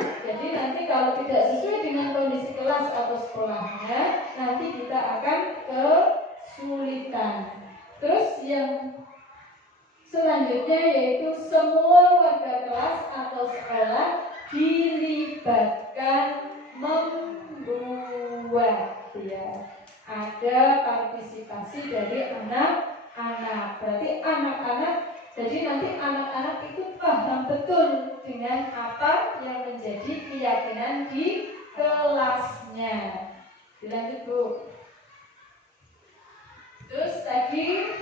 Jadi nanti kalau tidak sesuai dengan kondisi kelas atau sekolahnya, nanti kita akan kesulitan. Terus yang selanjutnya yaitu semua warga kelas atau sekolah dilibatkan membuat, ya. Ada partisipasi dari anak-anak. Berarti anak-anak, jadi nanti anak-anak itu paham betul dengan apa yang menjadi keyakinan di kelasnya. Dilanjut, Bu. Terus tadi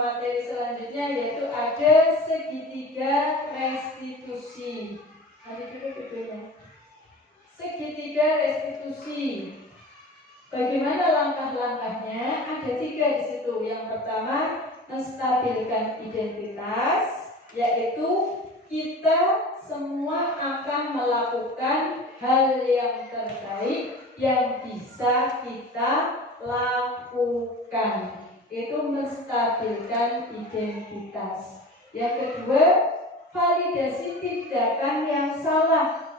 materi selanjutnya yaitu ada segitiga restitusi. Ada juga videonya. Segitiga restitusi. Bagaimana langkah-langkahnya? Ada 3 di situ. Yang pertama, menstabilkan identitas, yaitu kita semua akan melakukan hal yang terbaik yang bisa kita lakukan. Itu menstabilkan identitas. Yang kedua, validasi tindakan yang salah.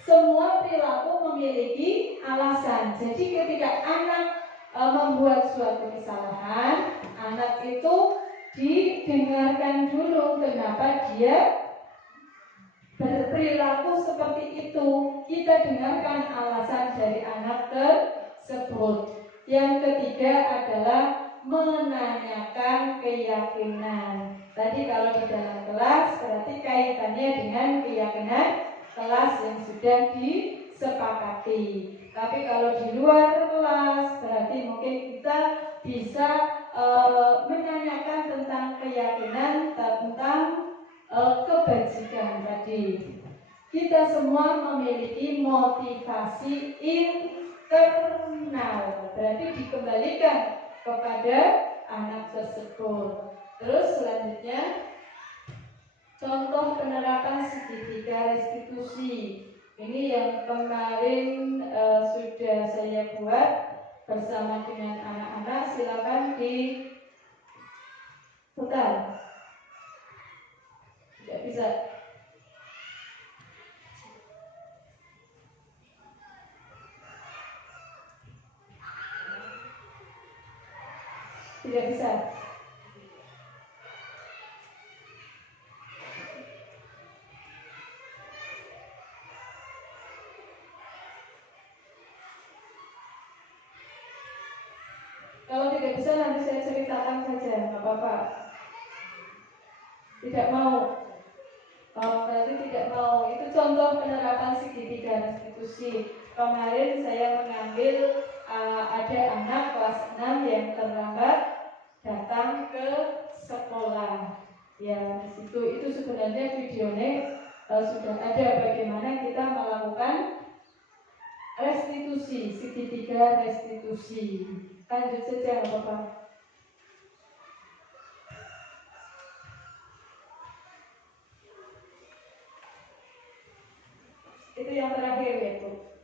Semua perilaku memiliki alasan. Jadi ketika anak membuat suatu kesalahan, anak itu didengarkan dulu kenapa dia berperilaku seperti itu. Kita dengarkan alasan dari anak tersebut. Yang ketiga adalah menanyakan keyakinan. Tadi kalau di dalam kelas berarti kaitannya dengan keyakinan kelas yang sudah disepakati. Tapi kalau di luar kelas berarti mungkin kita bisa menanyakan tentang keyakinan, tentang kebajikan tadi. Kita semua memiliki motivasi internal, berarti dikembalikan kepada anak tersebut. Terus selanjutnya, contoh penerapan segitiga restitusi. Ini yang kemarin sudah saya buat bersama dengan anak-anak. Silakan diputar. Tidak bisa. Tidak bisa. Kalau tidak bisa nanti saya ceritakan saja, nggak apa-apa. Tidak mau. Berarti tidak mau. Itu contoh penerapan segitiga restitusi. Kemarin saya mengambil ada anak kelas 6 yang terlambat datang ke sekolah. Ya, di situ itu sebenarnya videonya sudah ada bagaimana kita melakukan restitusi, segitiga restitusi. Lanjut saja, Bapak. Itu yang terakhir ya, Bu.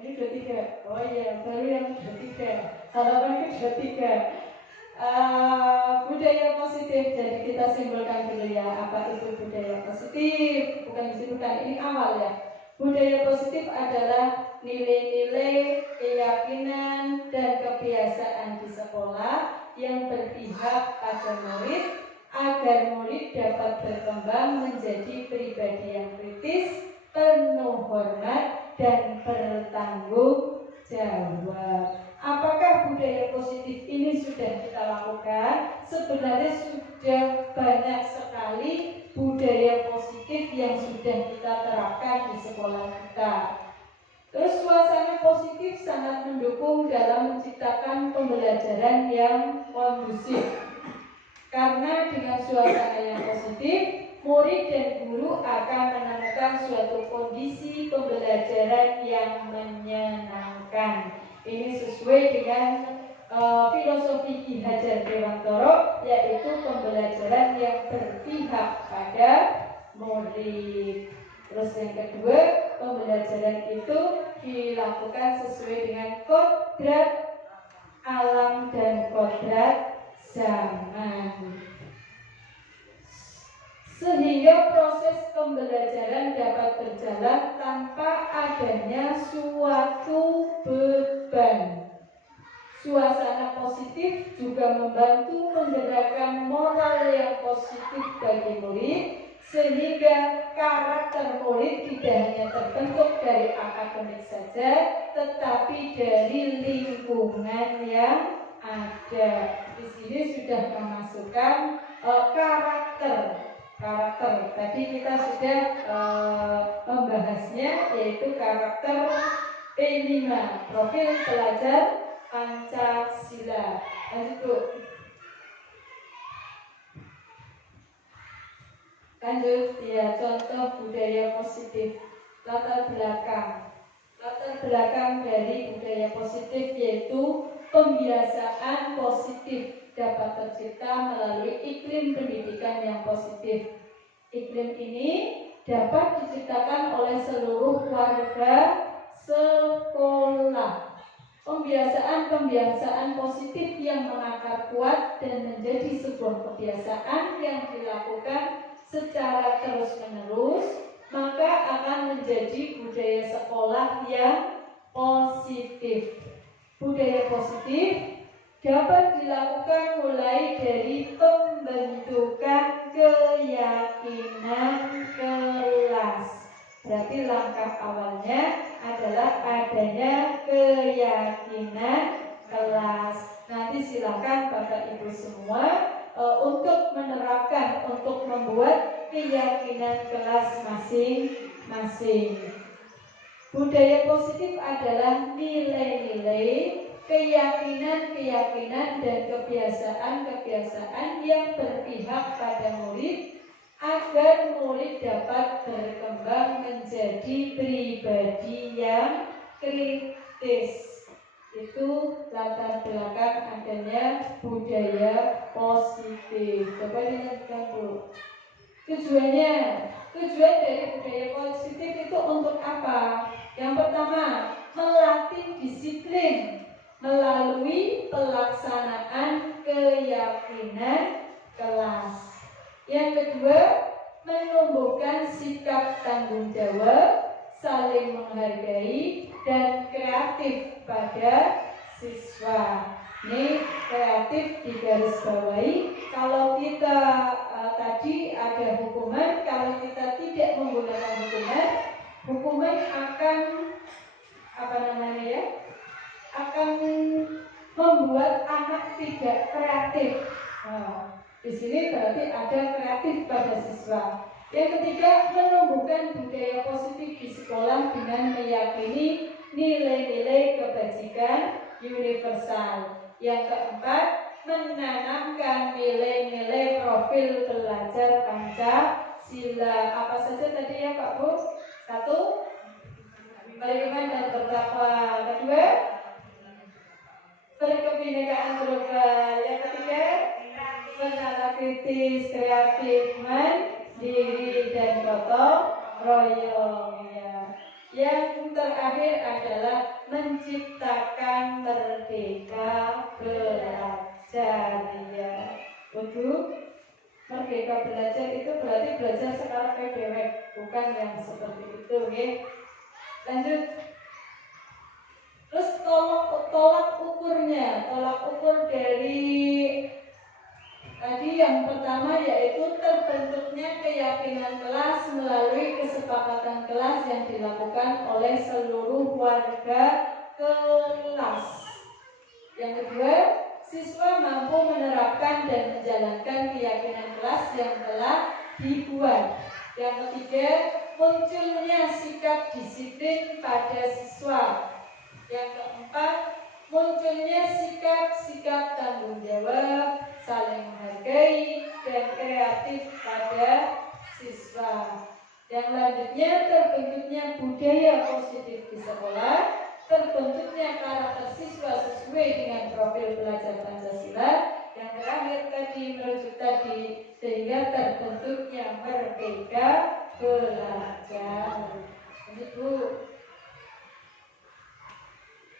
Ini udah 3. Oh iya, baru yang udah 3. Harapan itu udah 3. Budaya positif. Jadi kita simpulkan dulu ya, apa itu budaya positif. Bukan disebutkan, ini awal ya. Budaya positif adalah nilai-nilai, keyakinan, dan kebiasaan di sekolah yang berpihak pada murid agar murid dapat berkembang menjadi pribadi yang kritis, penuh hormat, dan bertanggung jawab. Apakah budaya positif ini sudah kita lakukan? Sebenarnya sudah banyak sekali budaya positif yang sudah kita terapkan di sekolah kita. Terus suasana positif sangat mendukung dalam menciptakan pembelajaran yang kondusif. Karena dengan suasana yang positif, murid dan guru akan menemukan suatu kondisi pembelajaran yang menyenangkan. Ini sesuai dengan filosofi Ki Hajar Dewantara, yaitu pembelajaran yang berpihak pada murid. Terus yang kedua, pembelajaran itu dilakukan sesuai dengan kodrat alam dan kodrat zaman. Sehingga proses pembelajaran dapat berjalan tanpa adanya suatu beban. Suasana positif juga membantu menggerakkan moral yang positif bagi murid, sehingga karakter murid tidak hanya terbentuk dari akademik saja, tetapi dari lingkungan yang ada. Di sini sudah memasukkan karakter. Tadi kita sudah membahasnya, yaitu karakter P5, profil pelajar Pancasila. Lanjut Bu. Lanjut ya, contoh budaya positif. Latar belakang dari budaya positif yaitu pembiasaan positif dapat tercipta melalui iklim pendidikan yang positif. Iklim ini dapat diciptakan oleh seluruh warga sekolah. Pembiasaan positif yang mengakar kuat dan menjadi sebuah kebiasaan yang dilakukan secara terus-menerus, maka akan menjadi budaya sekolah yang positif. Budaya positif dapat dilakukan mulai dari pembentukan keyakinan kelas. Berarti langkah awalnya adalah adanya keyakinan kelas. Nanti silakan Bapak Ibu semua untuk menerapkan, untuk membuat keyakinan kelas masing-masing. Budaya positif adalah nilai-nilai, keyakinan-keyakinan dan kebiasaan-kebiasaan yang berpihak pada murid agar murid dapat berkembang menjadi pribadi yang kritis. Itu latar belakang adanya budaya positif. Coba dilanjutkan Bu. Tujuan dari budaya positif itu untuk apa? Yang pertama, melatih disiplin melalui pelaksanaan keyakinan kelas. Yang kedua, menumbuhkan sikap tanggung jawab, saling menghargai, dan kreatif pada siswa. Ini kreatif digarisbawahi. Kalau kita tadi ada hukuman, kalau kita tidak menggunakan hukuman akan akan membuat anak tidak kreatif. Di sini berarti ada kreatif pada siswa. Yang ketiga, menumbuhkan budaya positif di sekolah dengan meyakini nilai-nilai kebajikan universal. Yang keempat, menanamkan nilai-nilai profil pelajar Pancasila. Apa saja tadi ya Pak Bu? 1, beriman dan bertakwa. Kedua, berkebinekaan global. Yang ketiga, bernalar kritis, kreatif, mandiri dan gotong royong. Yang terakhir adalah menciptakan merdeka belajar. Merdeka belajar itu berarti belajar secara dewek, bukan yang seperti itu, ya. Lanjut. Terus tolak ukur dari tadi yang pertama yaitu terbentuknya keyakinan kelas melalui kesepakatan kelas yang dilakukan oleh seluruh warga kelas. Yang kedua, siswa mampu menerapkan dan menjalankan keyakinan kelas yang telah dibuat. Yang ketiga, munculnya sikap disiplin pada siswa. Yang keempat, munculnya sikap tanggung jawab, saling menghargai, dan kreatif pada siswa. Yang lanjutnya, terbentuknya budaya positif di sekolah, terbentuknya karakter siswa sesuai dengan profil pelajar Pancasila. Yang terakhir tadi merujuk tadi, sehingga terbentuknya merdeka belajar. Ini Bu.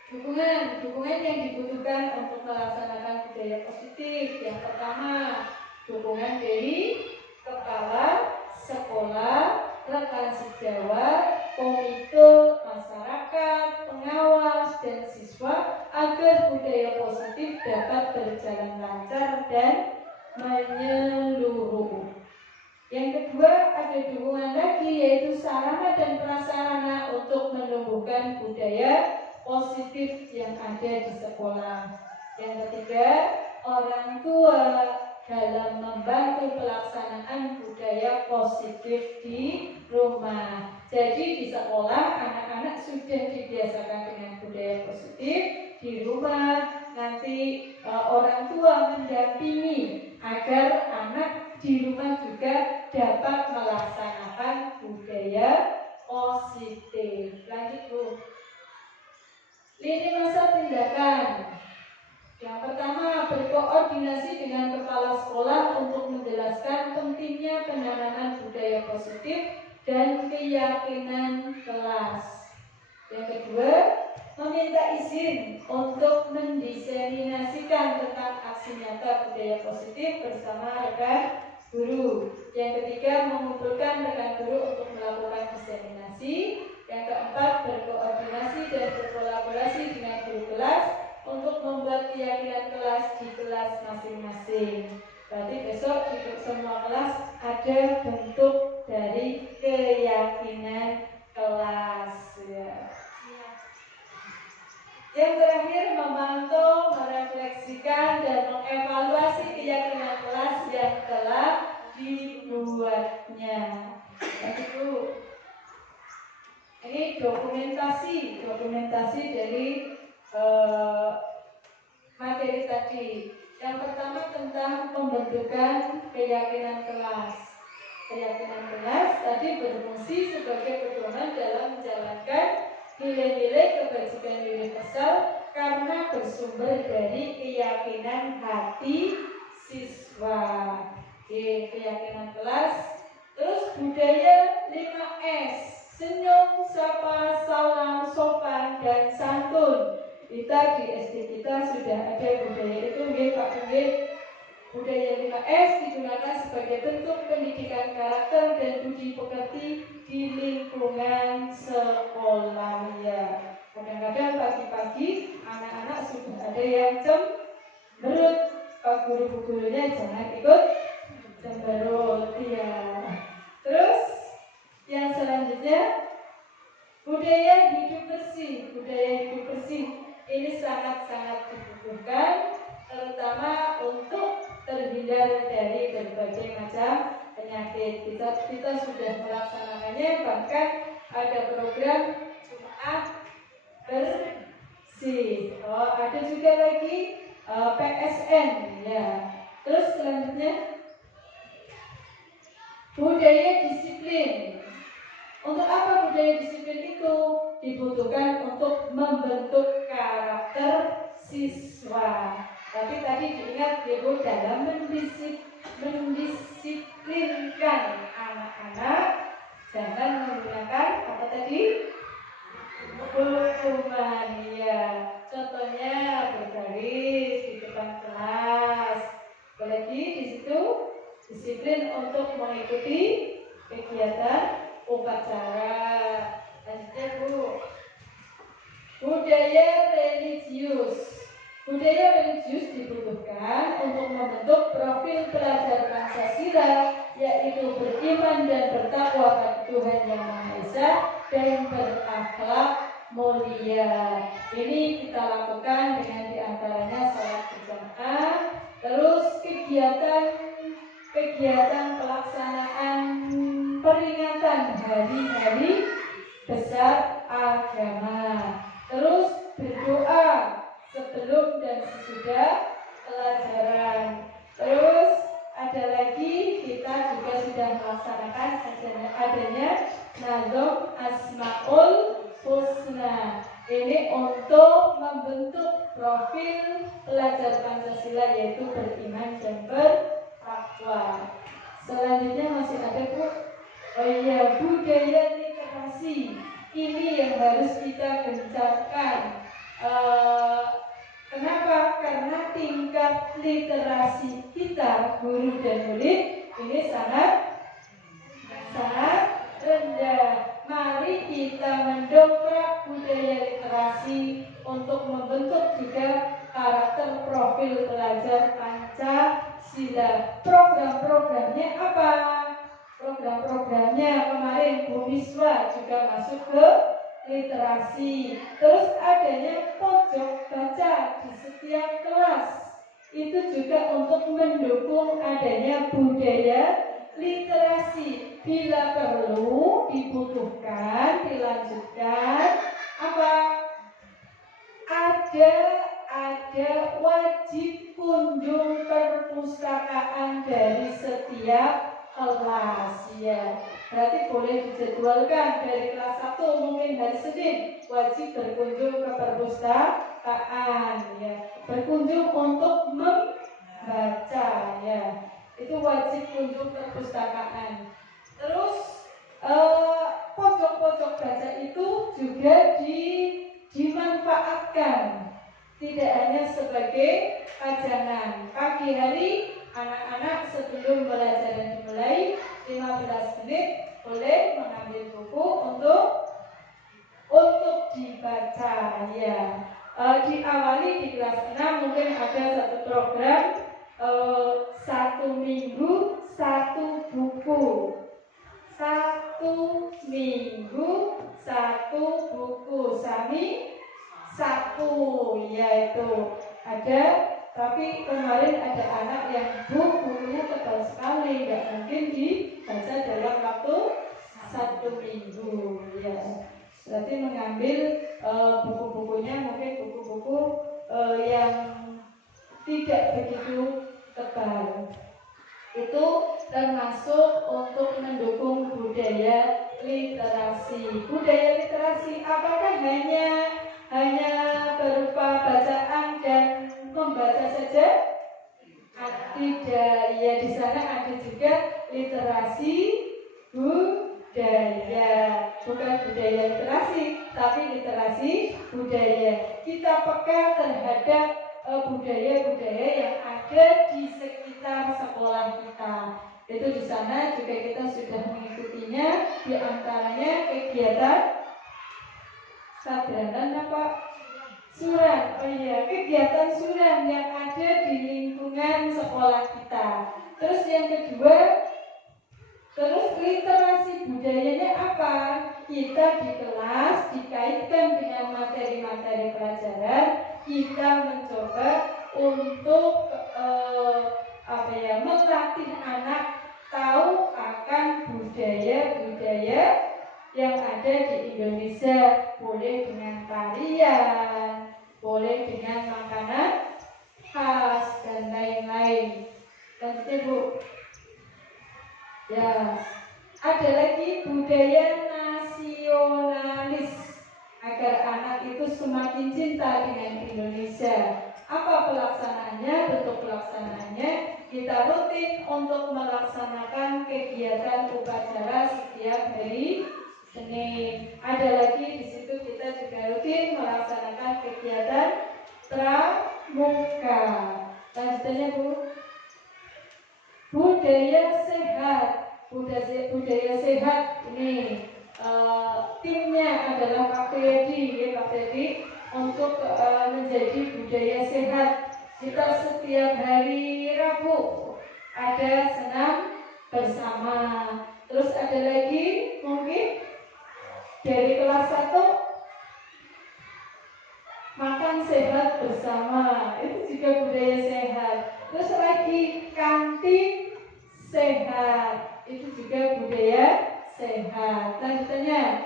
Dukungan dukungan yang dibutuhkan untuk melaksanakan budaya positif. Yang pertama, dukungan dari kepala sekolah, rekan sejawat, komite masyarakat, pengawas, dan siswa agar budaya positif dapat berjalan lancar dan menyeluruh. Yang kedua, ada dukungan lagi yaitu sarana dan prasarana untuk menumbuhkan budaya positif yang ada di sekolah. Yang ketiga, orang tua dalam membantu pelaksanaan budaya positif di rumah. Jadi di sekolah anak-anak sudah dibiasakan dengan budaya positif, di rumah nanti orang tua mendampingi agar anak di rumah juga dapat melaksanakan budaya positif. Lanjut Bu. Lini masa tindakan. Yang pertama, berkoordinasi dengan kepala sekolah untuk menjelaskan pentingnya penanaman budaya positif dan keyakinan kelas. Yang kedua, meminta izin untuk mendiseminasikan tentang aksi nyata budaya positif bersama rekan guru. Yang ketiga, mengumpulkan rekan guru untuk melakukan diseminasi. Yang keempat, berkoordinasi dan berkolaborasi dengan guru kelas untuk membuat keyakinan kelas di kelas masing-masing. Berarti besok di semua kelas ada bentuk dari keyakinan kelas ya. Yang terakhir, memantau, merefleksikan, dan mengevaluasi keyakinan kelas yang telah dibuatnya. Itu ini dokumentasi dari materi tadi. Yang pertama tentang pembentukan keyakinan kelas. Keyakinan kelas tadi berfungsi sebagai pedoman dalam menjalankan nilai-nilai kebajikan universal karena bersumber dari keyakinan hati siswa. Oke, keyakinan kelas. Terus budaya 5S. Senyum, sapa, salam, sopan, dan santun. Kita di SD kita sudah ada budaya itu, Pak Budaya 5S digunakan sebagai bentuk pendidikan karakter dan budi pekerti di lingkungan sekolah ya. Kadang-kadang pagi-pagi anak-anak sudah ada yang cemberut, Pak guru-gurunya jangan ikut cemberut ya. Terus yang selanjutnya, budaya hidup bersih. Budaya hidup bersih ini sangat-sangat dibutuhkan, terutama untuk terhindar dari berbagai macam penyakit. Kita sudah melaksanakannya, bahkan ada program Jumat bersih. Ada juga lagi PSN ya. Terus selanjutnya, budaya disiplin. Untuk apa budaya disiplin itu? Dibutuhkan untuk membentuk karakter siswa. Tapi tadi diingat Ibu dalam mendisiplinkan anak-anak jangan menggunakan apa tadi? Hukuman ya. Contohnya berbaris di depan kelas. Apalagi di situ disiplin untuk mengikuti kegiatan upacara. Lanjutnya Bu. Budaya religius. Budaya religius dibutuhkan untuk membentuk profil pelajar Pancasila, yaitu beriman dan bertakwa pada Tuhan Yang Maha Esa dan berakhlak mulia. Ini kita lakukan dengan diantaranya salat berjamaah, terus kegiatan pelaksanaan peringatan hari-hari besar agama, terus berdoa sebelum dan sesudah pelajaran. Terus ada lagi kita juga sudah melaksanakan adanya Nazom Asmaul Husna. Ini untuk membentuk profil pelajar Pancasila, yaitu beriman dan bertakwa. Selanjutnya masih ada Bu. Oh iya, budaya literasi. Ini yang harus kita gencarkan. Kenapa? Karena tingkat literasi kita guru dan murid ini sangat rendah. Mari kita mendongkrak budaya literasi untuk membentuk juga karakter profil pelajar Pancasila. Program-programnya apa? Program-programnya kemarin Bu Miswa juga masuk ke literasi. Terus adanya pojok baca di setiap kelas. Itu juga untuk mendukung adanya budaya literasi. Bila perlu, dibutuhkan, dilanjutkan apa? Ada wajib kunjung perpustakaan dari setiap kelas ya. Berarti boleh dijadwalkan dari kelas 1 mungkin hari Senin wajib berkunjung ke perpustakaan ya. Berkunjung untuk membaca ya. Itu wajib kunjung perpustakaan. Terus pojok-pojok baca itu juga dimanfaatkan. Tidak hanya sebagai pajangan. Pagi hari anak-anak sebelum pelajaran dimulai 15 menit boleh mengambil buku untuk dibaca ya. Diawali di kelas 6 mungkin ada satu program 1 minggu 1 buku. 1 minggu 1 buku. Sami 1 yaitu ada. Tapi kemarin ada anak yang bukunya tebal sekali, nggak mungkin dibaca dalam waktu 1 minggu ya. Berarti mengambil buku-bukunya mungkin buku-buku yang tidak begitu tebal. Itu termasuk untuk mendukung budaya literasi. Budaya literasi apakah hanya berupa bacaan dan membaca saja? Tidak, ya di sana ada juga literasi budaya. Bukan budaya literasi, tapi literasi budaya. Kita peka terhadap budaya-budaya yang ada di sekitar sekolah kita. Itu di sana juga kita sudah mengikutinya. Di antaranya kegiatan sadranan apa? Suran. Oh iya, kegiatan suran yang ada di lingkungan sekolah kita. Terus yang kedua, terus literasi budayanya apa? Kita di kelas dikaitkan dengan materi-materi pelajaran, kita mencoba untuk melatih anak tahu akan budaya-budaya yang ada di Indonesia. Boleh dengan tarian, boleh dengan makanan khas dan lain-lain. Lanjutnya Bu. Ya, ada lagi budaya nasionalis agar anak itu semakin cinta dengan Indonesia. Apa pelaksanaannya? Bentuk pelaksanaannya kita rutin untuk melaksanakan kegiatan upacara setiap hari Senin. Ada lagi di situ kita juga rutin melaksanakan kegiatan pramuka. Lanjutannya Bu. Budaya sehat. Budaya sehat ini timnya adalah Pak Teddy ya Pak Teddy untuk menjadi budaya sehat. Kita setiap hari Rabu ada senam bersama. Terus ada lagi mungkin dari kelas 1 makan sehat bersama. Itu juga budaya sehat. Terus lagi kantin sehat. Itu juga budaya sehat. Lanjutannya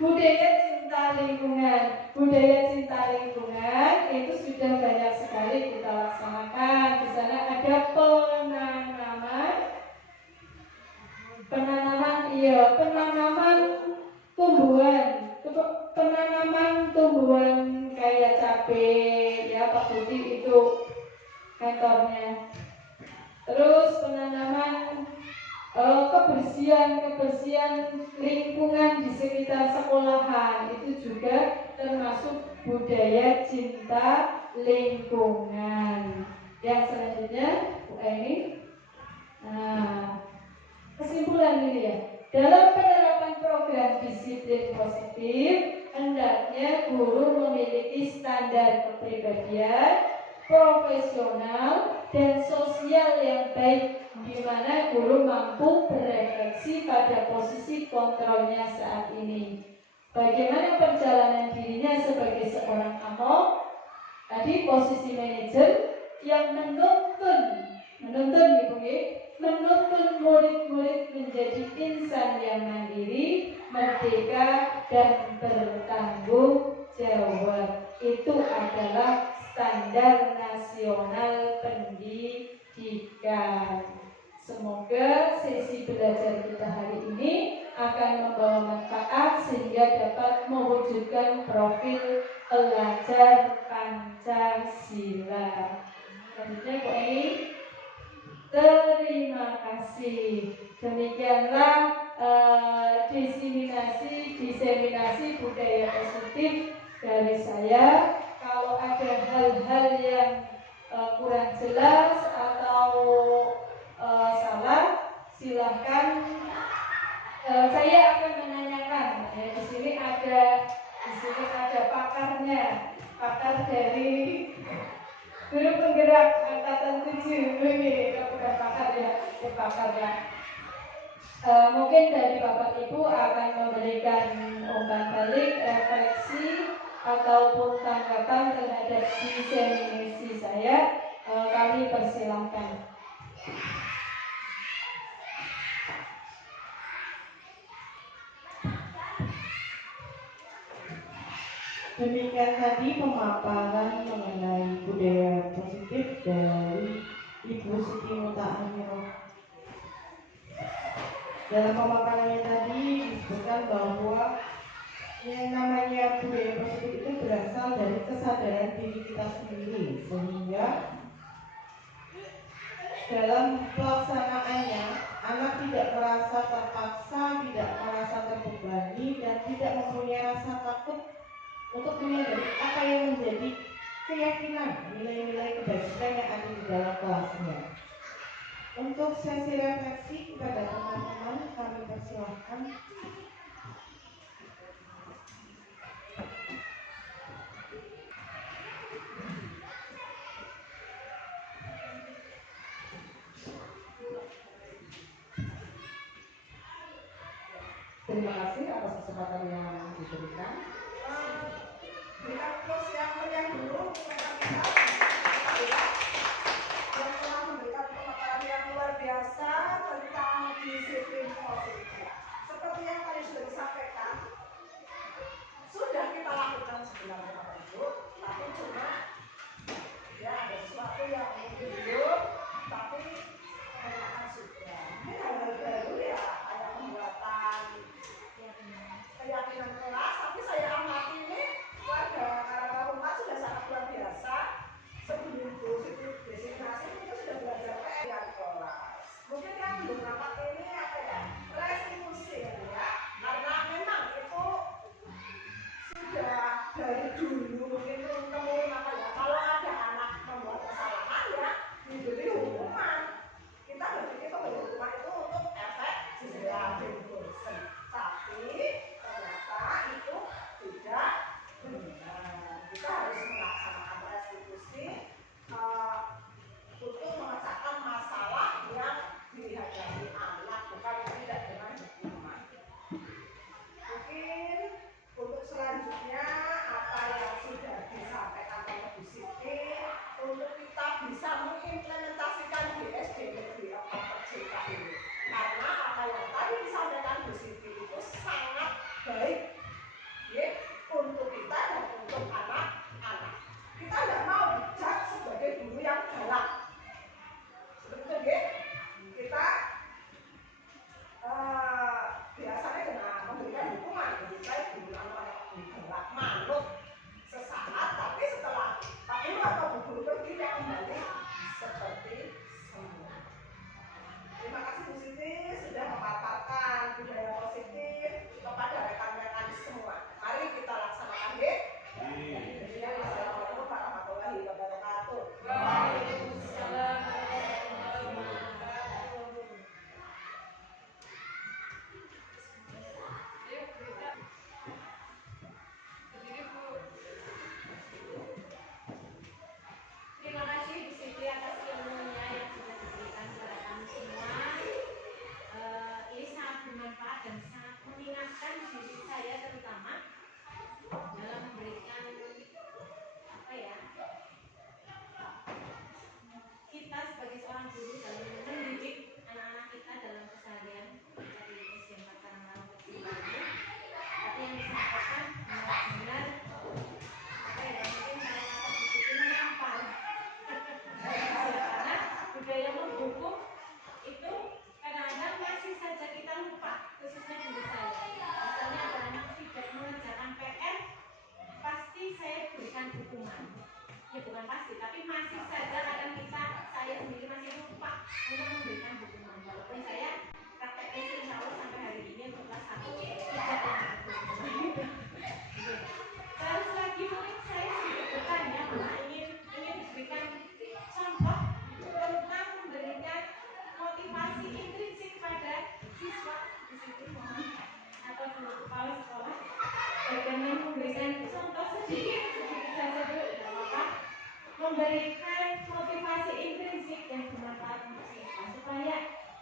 budaya cinta lingkungan. Budaya cinta lingkungan itu sudah banyak sekali kita laksanakan. Di sana ada penanaman tumbuhan kayak cabai ya Pak Budi itu kantornya. Terus penanaman kebersihan lingkungan di sekitar sekolahan itu juga termasuk budaya cinta lingkungan. Yang selanjutnya Bu Eni. Nah, kesimpulan ini ya, dalam penerapan program disiplin positif hendaknya guru memiliki standar kepribadian profesional dan sosial yang baik, di mana guru mampu berefleksi pada posisi kontrolnya saat ini. Bagaimana perjalanan dirinya sebagai seorang ahok, tadi posisi manajer yang menuntun murid-murid menjadi insan yang mandiri, merdeka, dan bertanggung jawab. Itu adalah standar nasional pendidikan. Semoga sesi belajar kita hari ini akan membawa manfaat sehingga dapat mewujudkan profil pelajar Pancasila. Selanjutnya Bu Eni. Terima kasih. Demikianlah diseminasi budaya positif dari saya. Kalau ada hal-hal yang kurang jelas atau salah, silahkan. Saya akan menanyakan. Di sini ada pakarnya, pakar dari guru penggerak angkatan 7 ini, bukan pakar ya, pakar ya. Mungkin dari Bapak Ibu akan memberikan umpan balik, refleksi ataupun tanggapan terhadap diseminasi saya. Kami persilahkan. Demikian tadi pemaparan mengenai budaya positif dari Ibu Siti Nuta Amiro. Dalam pemaparannya tadi disebutkan bahwa yang namanya budaya positif itu berasal dari kesadaran diri kita sendiri, sehingga dalam pelaksanaannya anak tidak merasa terpaksa, tidak merasa terbebani, dan tidak mempunyai rasa takut untuk menyadari apa yang menjadi keyakinan, nilai-nilai kebajikan yang ada di dalam kelasnya. Untuk sesi refleksi kepada teman-teman kami persilahkan. Terima kasih atas kesempatan yang diberikan. Yang dulu yang telah memberikan pemaparan yang luar biasa tentang disiplin positif. Seperti yang tadi sudah disampaikan, sudah kita lakukan sebenarnya Bapak Ibu, tapi cuma ya ada sesuatu yang belum, tapi kebanyakan sudah. Ini hal-hal baru ya, ada pembuatan keyakinan kelas, tapi saya amati ini warga Karangga Rumah sudah sangat luar biasa. Sebelum itu designasi itu sudah belajar PR kelas. Mungkin yang belum dapat ini apa ya, restitusi ya, karena memang itu sudah dari dulu mungkin turun-temurun apa ya. Kalau ada anak membuat kesalahan ya diberi hukuman. Kita berpikir bahwa hukuman itu untuk efek jerah dan bosan. Tapi ternyata itu memberikan motivasi intrinsik yang bermanfaat untuk siswa supaya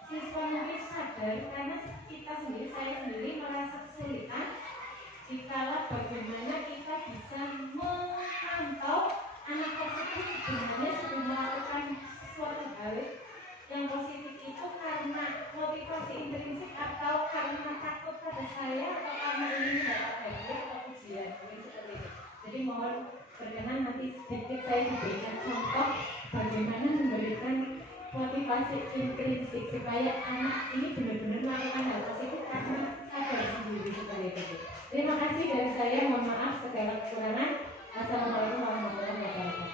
siswa mungkin sadar karena kita sendiri, saya sendiri merasa kesulitan jikalau bagaimana kita bisa memantau anak tersebut sebenarnya sudah melakukan sesuatu hal yang positif itu karena motivasi intrinsik atau karena takut pada saya atau karena ingin mendapat hadiah atau pujian seperti itu. Jadi mohon berkenan nanti sedikit saya diberikan contoh bagaimana memberikan motivasi intrinsik supaya anak ini benar-benar melakukan hal positif karena sadar sendiri seperti itu. Terima kasih dari saya, mohon maaf segala kekurangan. Assalamualaikum warahmatullahi wabarakatuh.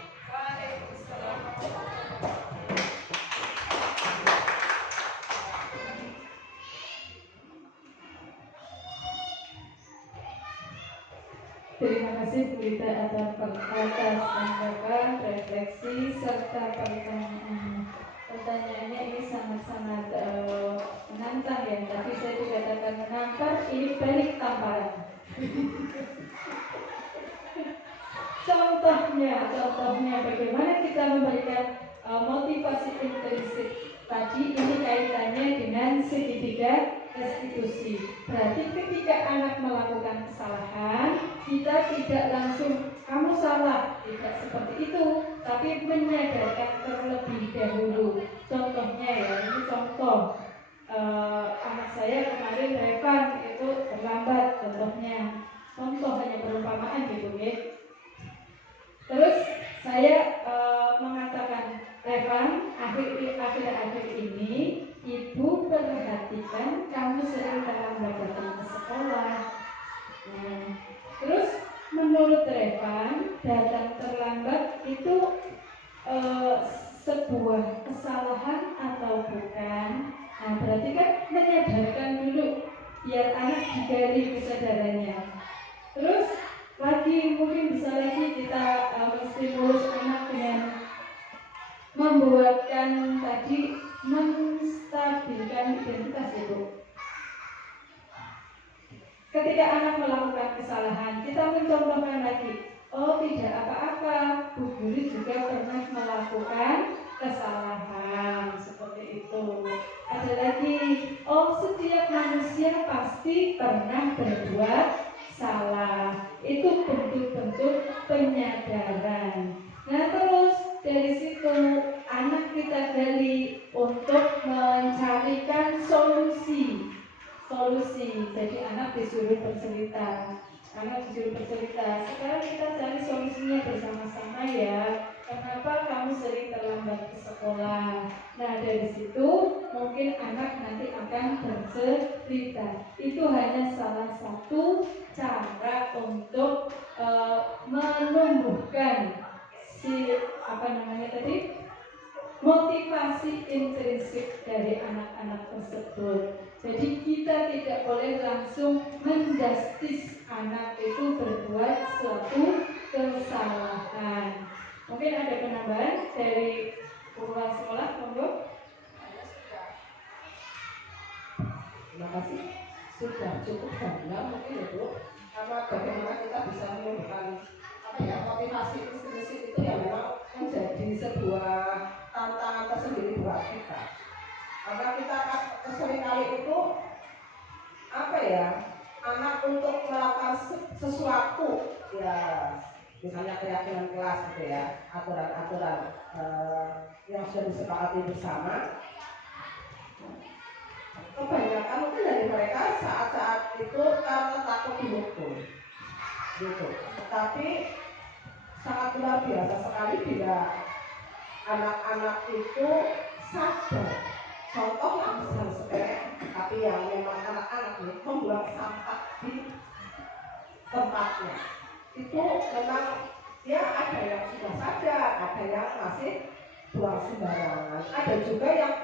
Terima kasih Bu Ida atas tanggapan, refleksi serta pertanyaannya. Pertanyaannya ini sangat-sangat menantang ya. Tapi saya tidak akan menampar, ini balik tamparan. Contohnya bagaimana kita memberikan motivasi intrinsik tadi ini kaitannya dengan segitiga restitusi. Berarti ketika anak melakukan kesalahan, kita tidak langsung kamu salah, tidak seperti itu, tapi menyadarkan terlebih dahulu. Contohnya ya, ini contoh anak saya kemarin Revan itu terlambat, contoh hanya perumpamaan gitu ya. Terus saya mengatakan, Revan, akhir-akhir ini ibu perhatikan kamu sering terlambat datang ke sekolah. Terus menurut Revan, datang terlambat itu sebuah kesalahan atau bukan? Nah, berarti kan menyadarkan dulu biar anak digali kesadarannya. Terus lagi mungkin bisa lagi kita menstimulus anak dengan membuatkan tadi menstabilkan identitas itu. Ketika anak melakukan kesalahan, kita mencontohkan lagi. Oh, tidak apa-apa, Bu Guru juga pernah melakukan kesalahan seperti itu. Ada lagi, oh setiap manusia pasti pernah berbuat salah. Itu bentuk-bentuk penyadaran. Nah terus dari situ anak kita gali untuk mencarikan solusi. Jadi anak disuruh bercerita. Sekarang kita cari solusinya bersama-sama ya. Kenapa kamu sering terlambat ke sekolah? Nah dari situ mungkin anak nanti akan bercerita. Itu hanya salah satu cara untuk menumbuhkan motivasi intrinsik dari anak-anak tersebut. Jadi kita tidak boleh langsung menjustis anak itu berbuat suatu kesalahan. Mungkin ada penambahan dari kepala sekolah, monggo. Terima kasih. Sudah cukup banyak mungkin ya Bu. Karena bagaimana kita bisa menumbuhkan motivasi intrinsik itu yang memang menjadi sebuah tantangan tersendiri buat kita. Karena kita seringkali itu anak untuk melakukan sesuatu ya, misalnya keyakinan kelas gitu ya, aturan-aturan yang sudah disepakati bersama. Kebanyakan mungkin dari mereka saat-saat itu karena takut dihukum gitu. Tapi sangat luar biasa sekali bila anak-anak itu sadar. Contoh yang besar sepele, tapi yang memang anak-anak ini membuang sampah di tempatnya. Itu memang ya ada yang sudah sadar, ada yang masih buang sembarangan. Ada juga yang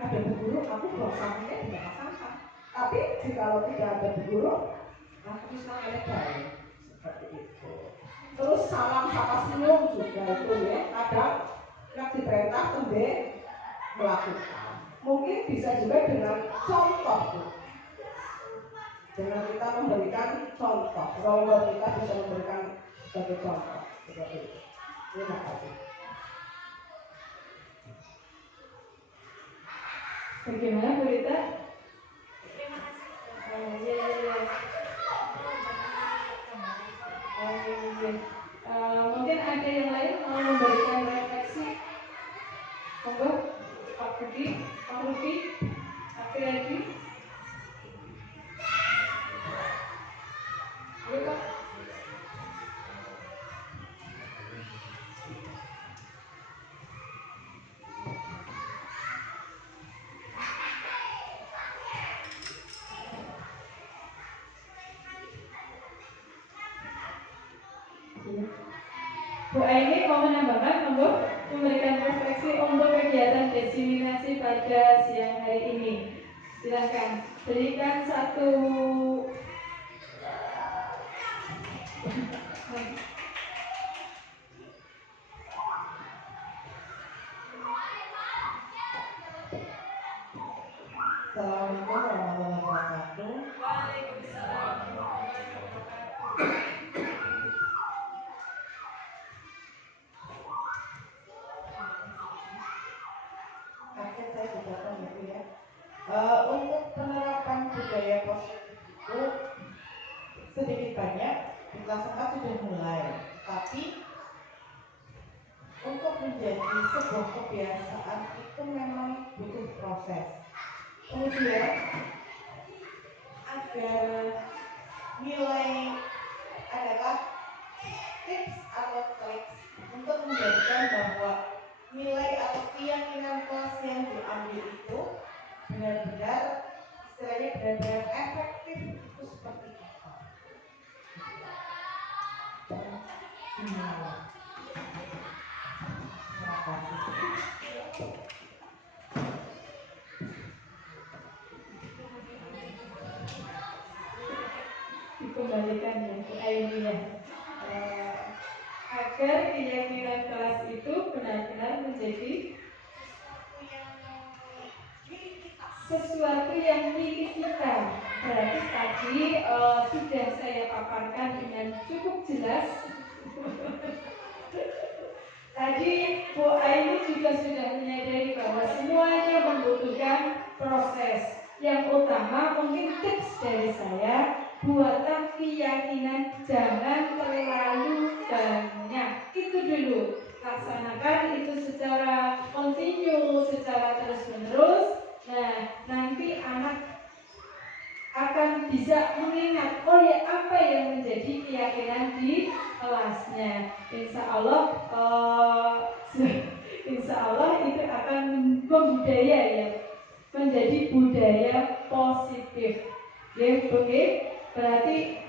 ada bu guru, aku buang sampahnya di tempat sampah. Tapi jika tidak ada bu guru, aku bisa melebar seperti itu. Terus salam sapa senyum juga itu ya, kadang yang diperintah tembe melakukan. Mungkin bisa juga dengan contoh, dengan kita memberikan contoh. Kalau kita bisa memberikan sebagai contoh seperti itu. Terima kasih. Bagaimana Bu Rita? Terima kasih. Oh, iya, iya, iya. Oh, iya, iya. Mungkin ada yang lain mau memberikan refleksi? Monggo, Pak Budi, Pak Rufi, Pak Triadi. Ayo Pak. Bu Aini mau menambahkan, monggo, memberikan refleksi untuk kegiatan diseminasi pada siang hari ini. Silakan berikan satu Assalamualaikum warahmatullahi wabarakatuh. Waalaikumsalam warahmatullahi wabarakatuh. Oke, saya bacakan gitu ya. Untuk penerapan budaya positif itu sedikit banyak di kelas 4 sudah mulai, tapi untuk menjadi sebuah kebiasaan itu memang butuh proses. Kemudian agar nilai adalah tips atau trik untuk menjadikan bahwa nilai atau keyakinan kelas yang diambil itu benar-benar istilahnya benar-benar efektif itu seperti apa. Terima kasih. Dikembalikan ya Bu Aini ya. Agar keyakinan kelas itu benar-benar menjadi sesuatu yang milik kita. Berarti tadi sudah saya paparkan dengan cukup jelas. Tadi Bu Aini juga sudah menyadari bahwa semuanya membutuhkan proses. Yang utama mungkin tips dari saya, buatlah keyakinan jangan terlalu banyak. Itu dulu. Laksanakan itu secara kontinu, secara terus-menerus. Nah, nanti anak akan bisa mengingat, oh ya apa yang menjadi keyakinan di kelasnya. Insya Allah itu akan membudaya ya, menjadi budaya positif. Oke, berarti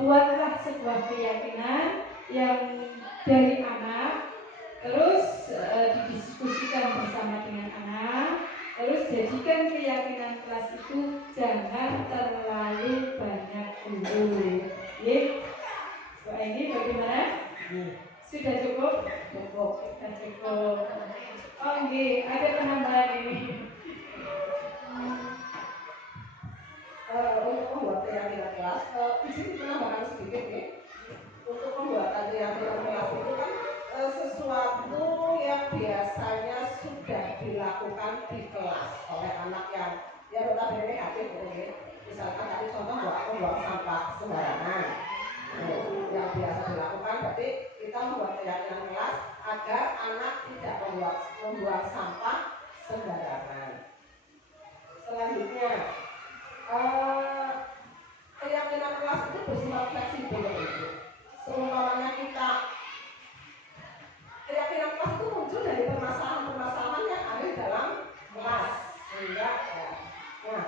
buatlah sebuah keyakinan yang dari anak, terus didiskusikan bersama dengan anak. Terus jadikan keyakinan kelas itu jangan terlalu banyak dulu. Bu Aini bagaimana? Sudah cukup? Cukup. Sudah cukup. Oh nggih, ada penambahan ini. Untuk membuat keyakinan kelas, di sini penambahan sedikit ya. Untuk pembuatan keyakinan kelas itu kan sesuatu yang biasanya sudah dilakukan di kelas oleh anak yang notabene aktif ya. Misalkan tadi contoh membuang sampah sembarangan, yang biasa dilakukan. Berarti kita membuat keyakinan kelas agar anak tidak membuang sampah sembarangan. Selanjutnya, keyakinan kelas itu bersifat fleksibel itu. Seumpamanya kita keyakinan kelas itu muncul dari permasalahan-permasalahan yang ada dalam kelas. Sehingga nah,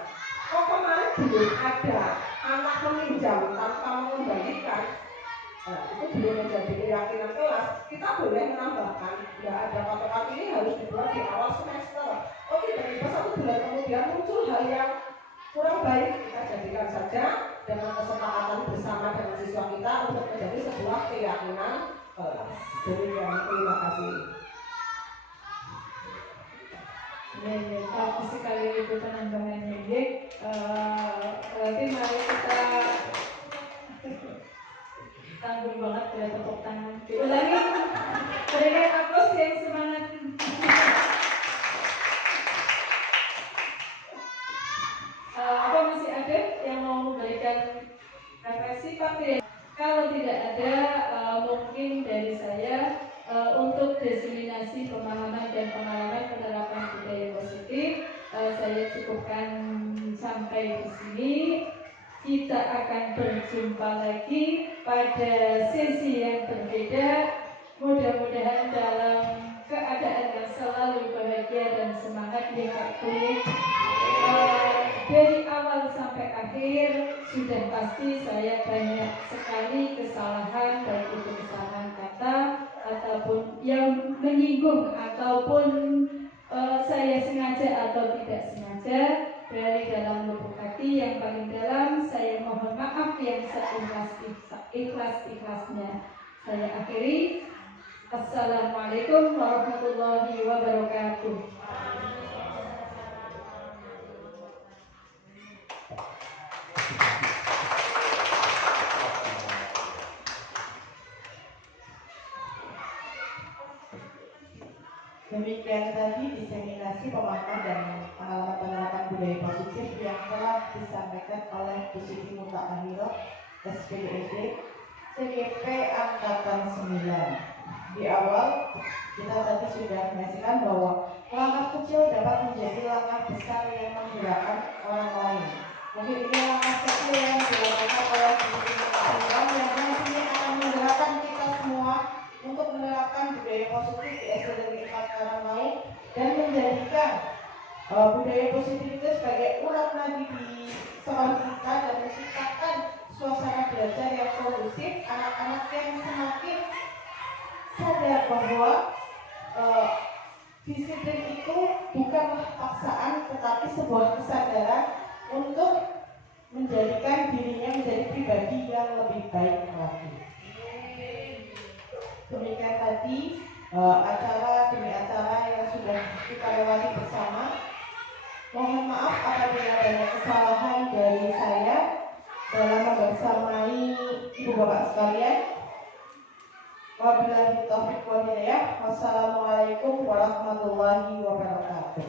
kok kemarin belum ada anak meminjam tanpa mengembalikan, itu belum menjadi keyakinan kelas. Kita boleh menambahkan, tidak ada patokan ini harus dibuat di awal semester. Oh tiba-tiba 1 bulan kemudian muncul hal yang kurang baik, kita jadikan saja dengan kesepakatan bersama dengan siswa kita untuk menjadi sebuah keyakinan kelas. Demikian, terima kasih. Ya, bagus sekali itu penambahannya. Berarti mari kita tanggung banget ya tepuk tangan. Diulangi, berikan aplaus yang semangat. kasih Pak Gede. Kalau tidak ada mungkin dari saya untuk diseminasi pemahaman dan pengalaman penerapan budaya positif saya cukupkan sampai di sini. Kita akan berjumpa lagi pada sesi yang berbeda. Mudah-mudahan dalam keadaan yang selalu bahagia dan semangat ya Pak Kulit. Dari awal sampai akhir sudah pasti saya banyak sekali kesalahan, baik itu kesalahan kata ataupun yang menyinggung ataupun saya sengaja atau tidak sengaja. Dari dalam lubuk hati yang paling dalam saya mohon maaf yang seikhlas-ikhlasnya. Saya akhiri. Assalamualaikum warahmatullahi wabarakatuh. Demikian tadi diseminasi pemahaman dan pengalaman penerapan budaya positif yang telah disampaikan oleh Bu Siti Mutahhiroh, SPDD, CGP Angkatan 9. Di awal kita tadi sudah menyaksikan bahwa langkah kecil dapat menjadi langkah besar yang menggerakkan orang lain. Mungkin ini langkah kecil yang dilakukan oleh Bu Siti Mutahhiroh yang nantinya akan menggerakkan kita semua untuk menerapkan budaya positif di SDG 4 Karanglaut dan menjadikan budaya positif itu sebagai urat nadi di sekolah kita dan menciptakan suasana belajar yang kondusif, anak-anak yang semakin sadar bahwa disiplin itu bukanlah paksaan tetapi sebuah kesadaran untuk menjadikan dirinya menjadi pribadi yang lebih baik lagi. Demikian tadi acara demi acara yang sudah kita lewati bersama. Mohon maaf apabila banyak kesalahan dari saya dalam membersamai ibu bapak sekalian. Wabillahi taufiq wal hidayah. Wassalamualaikum warahmatullahi wabarakatuh.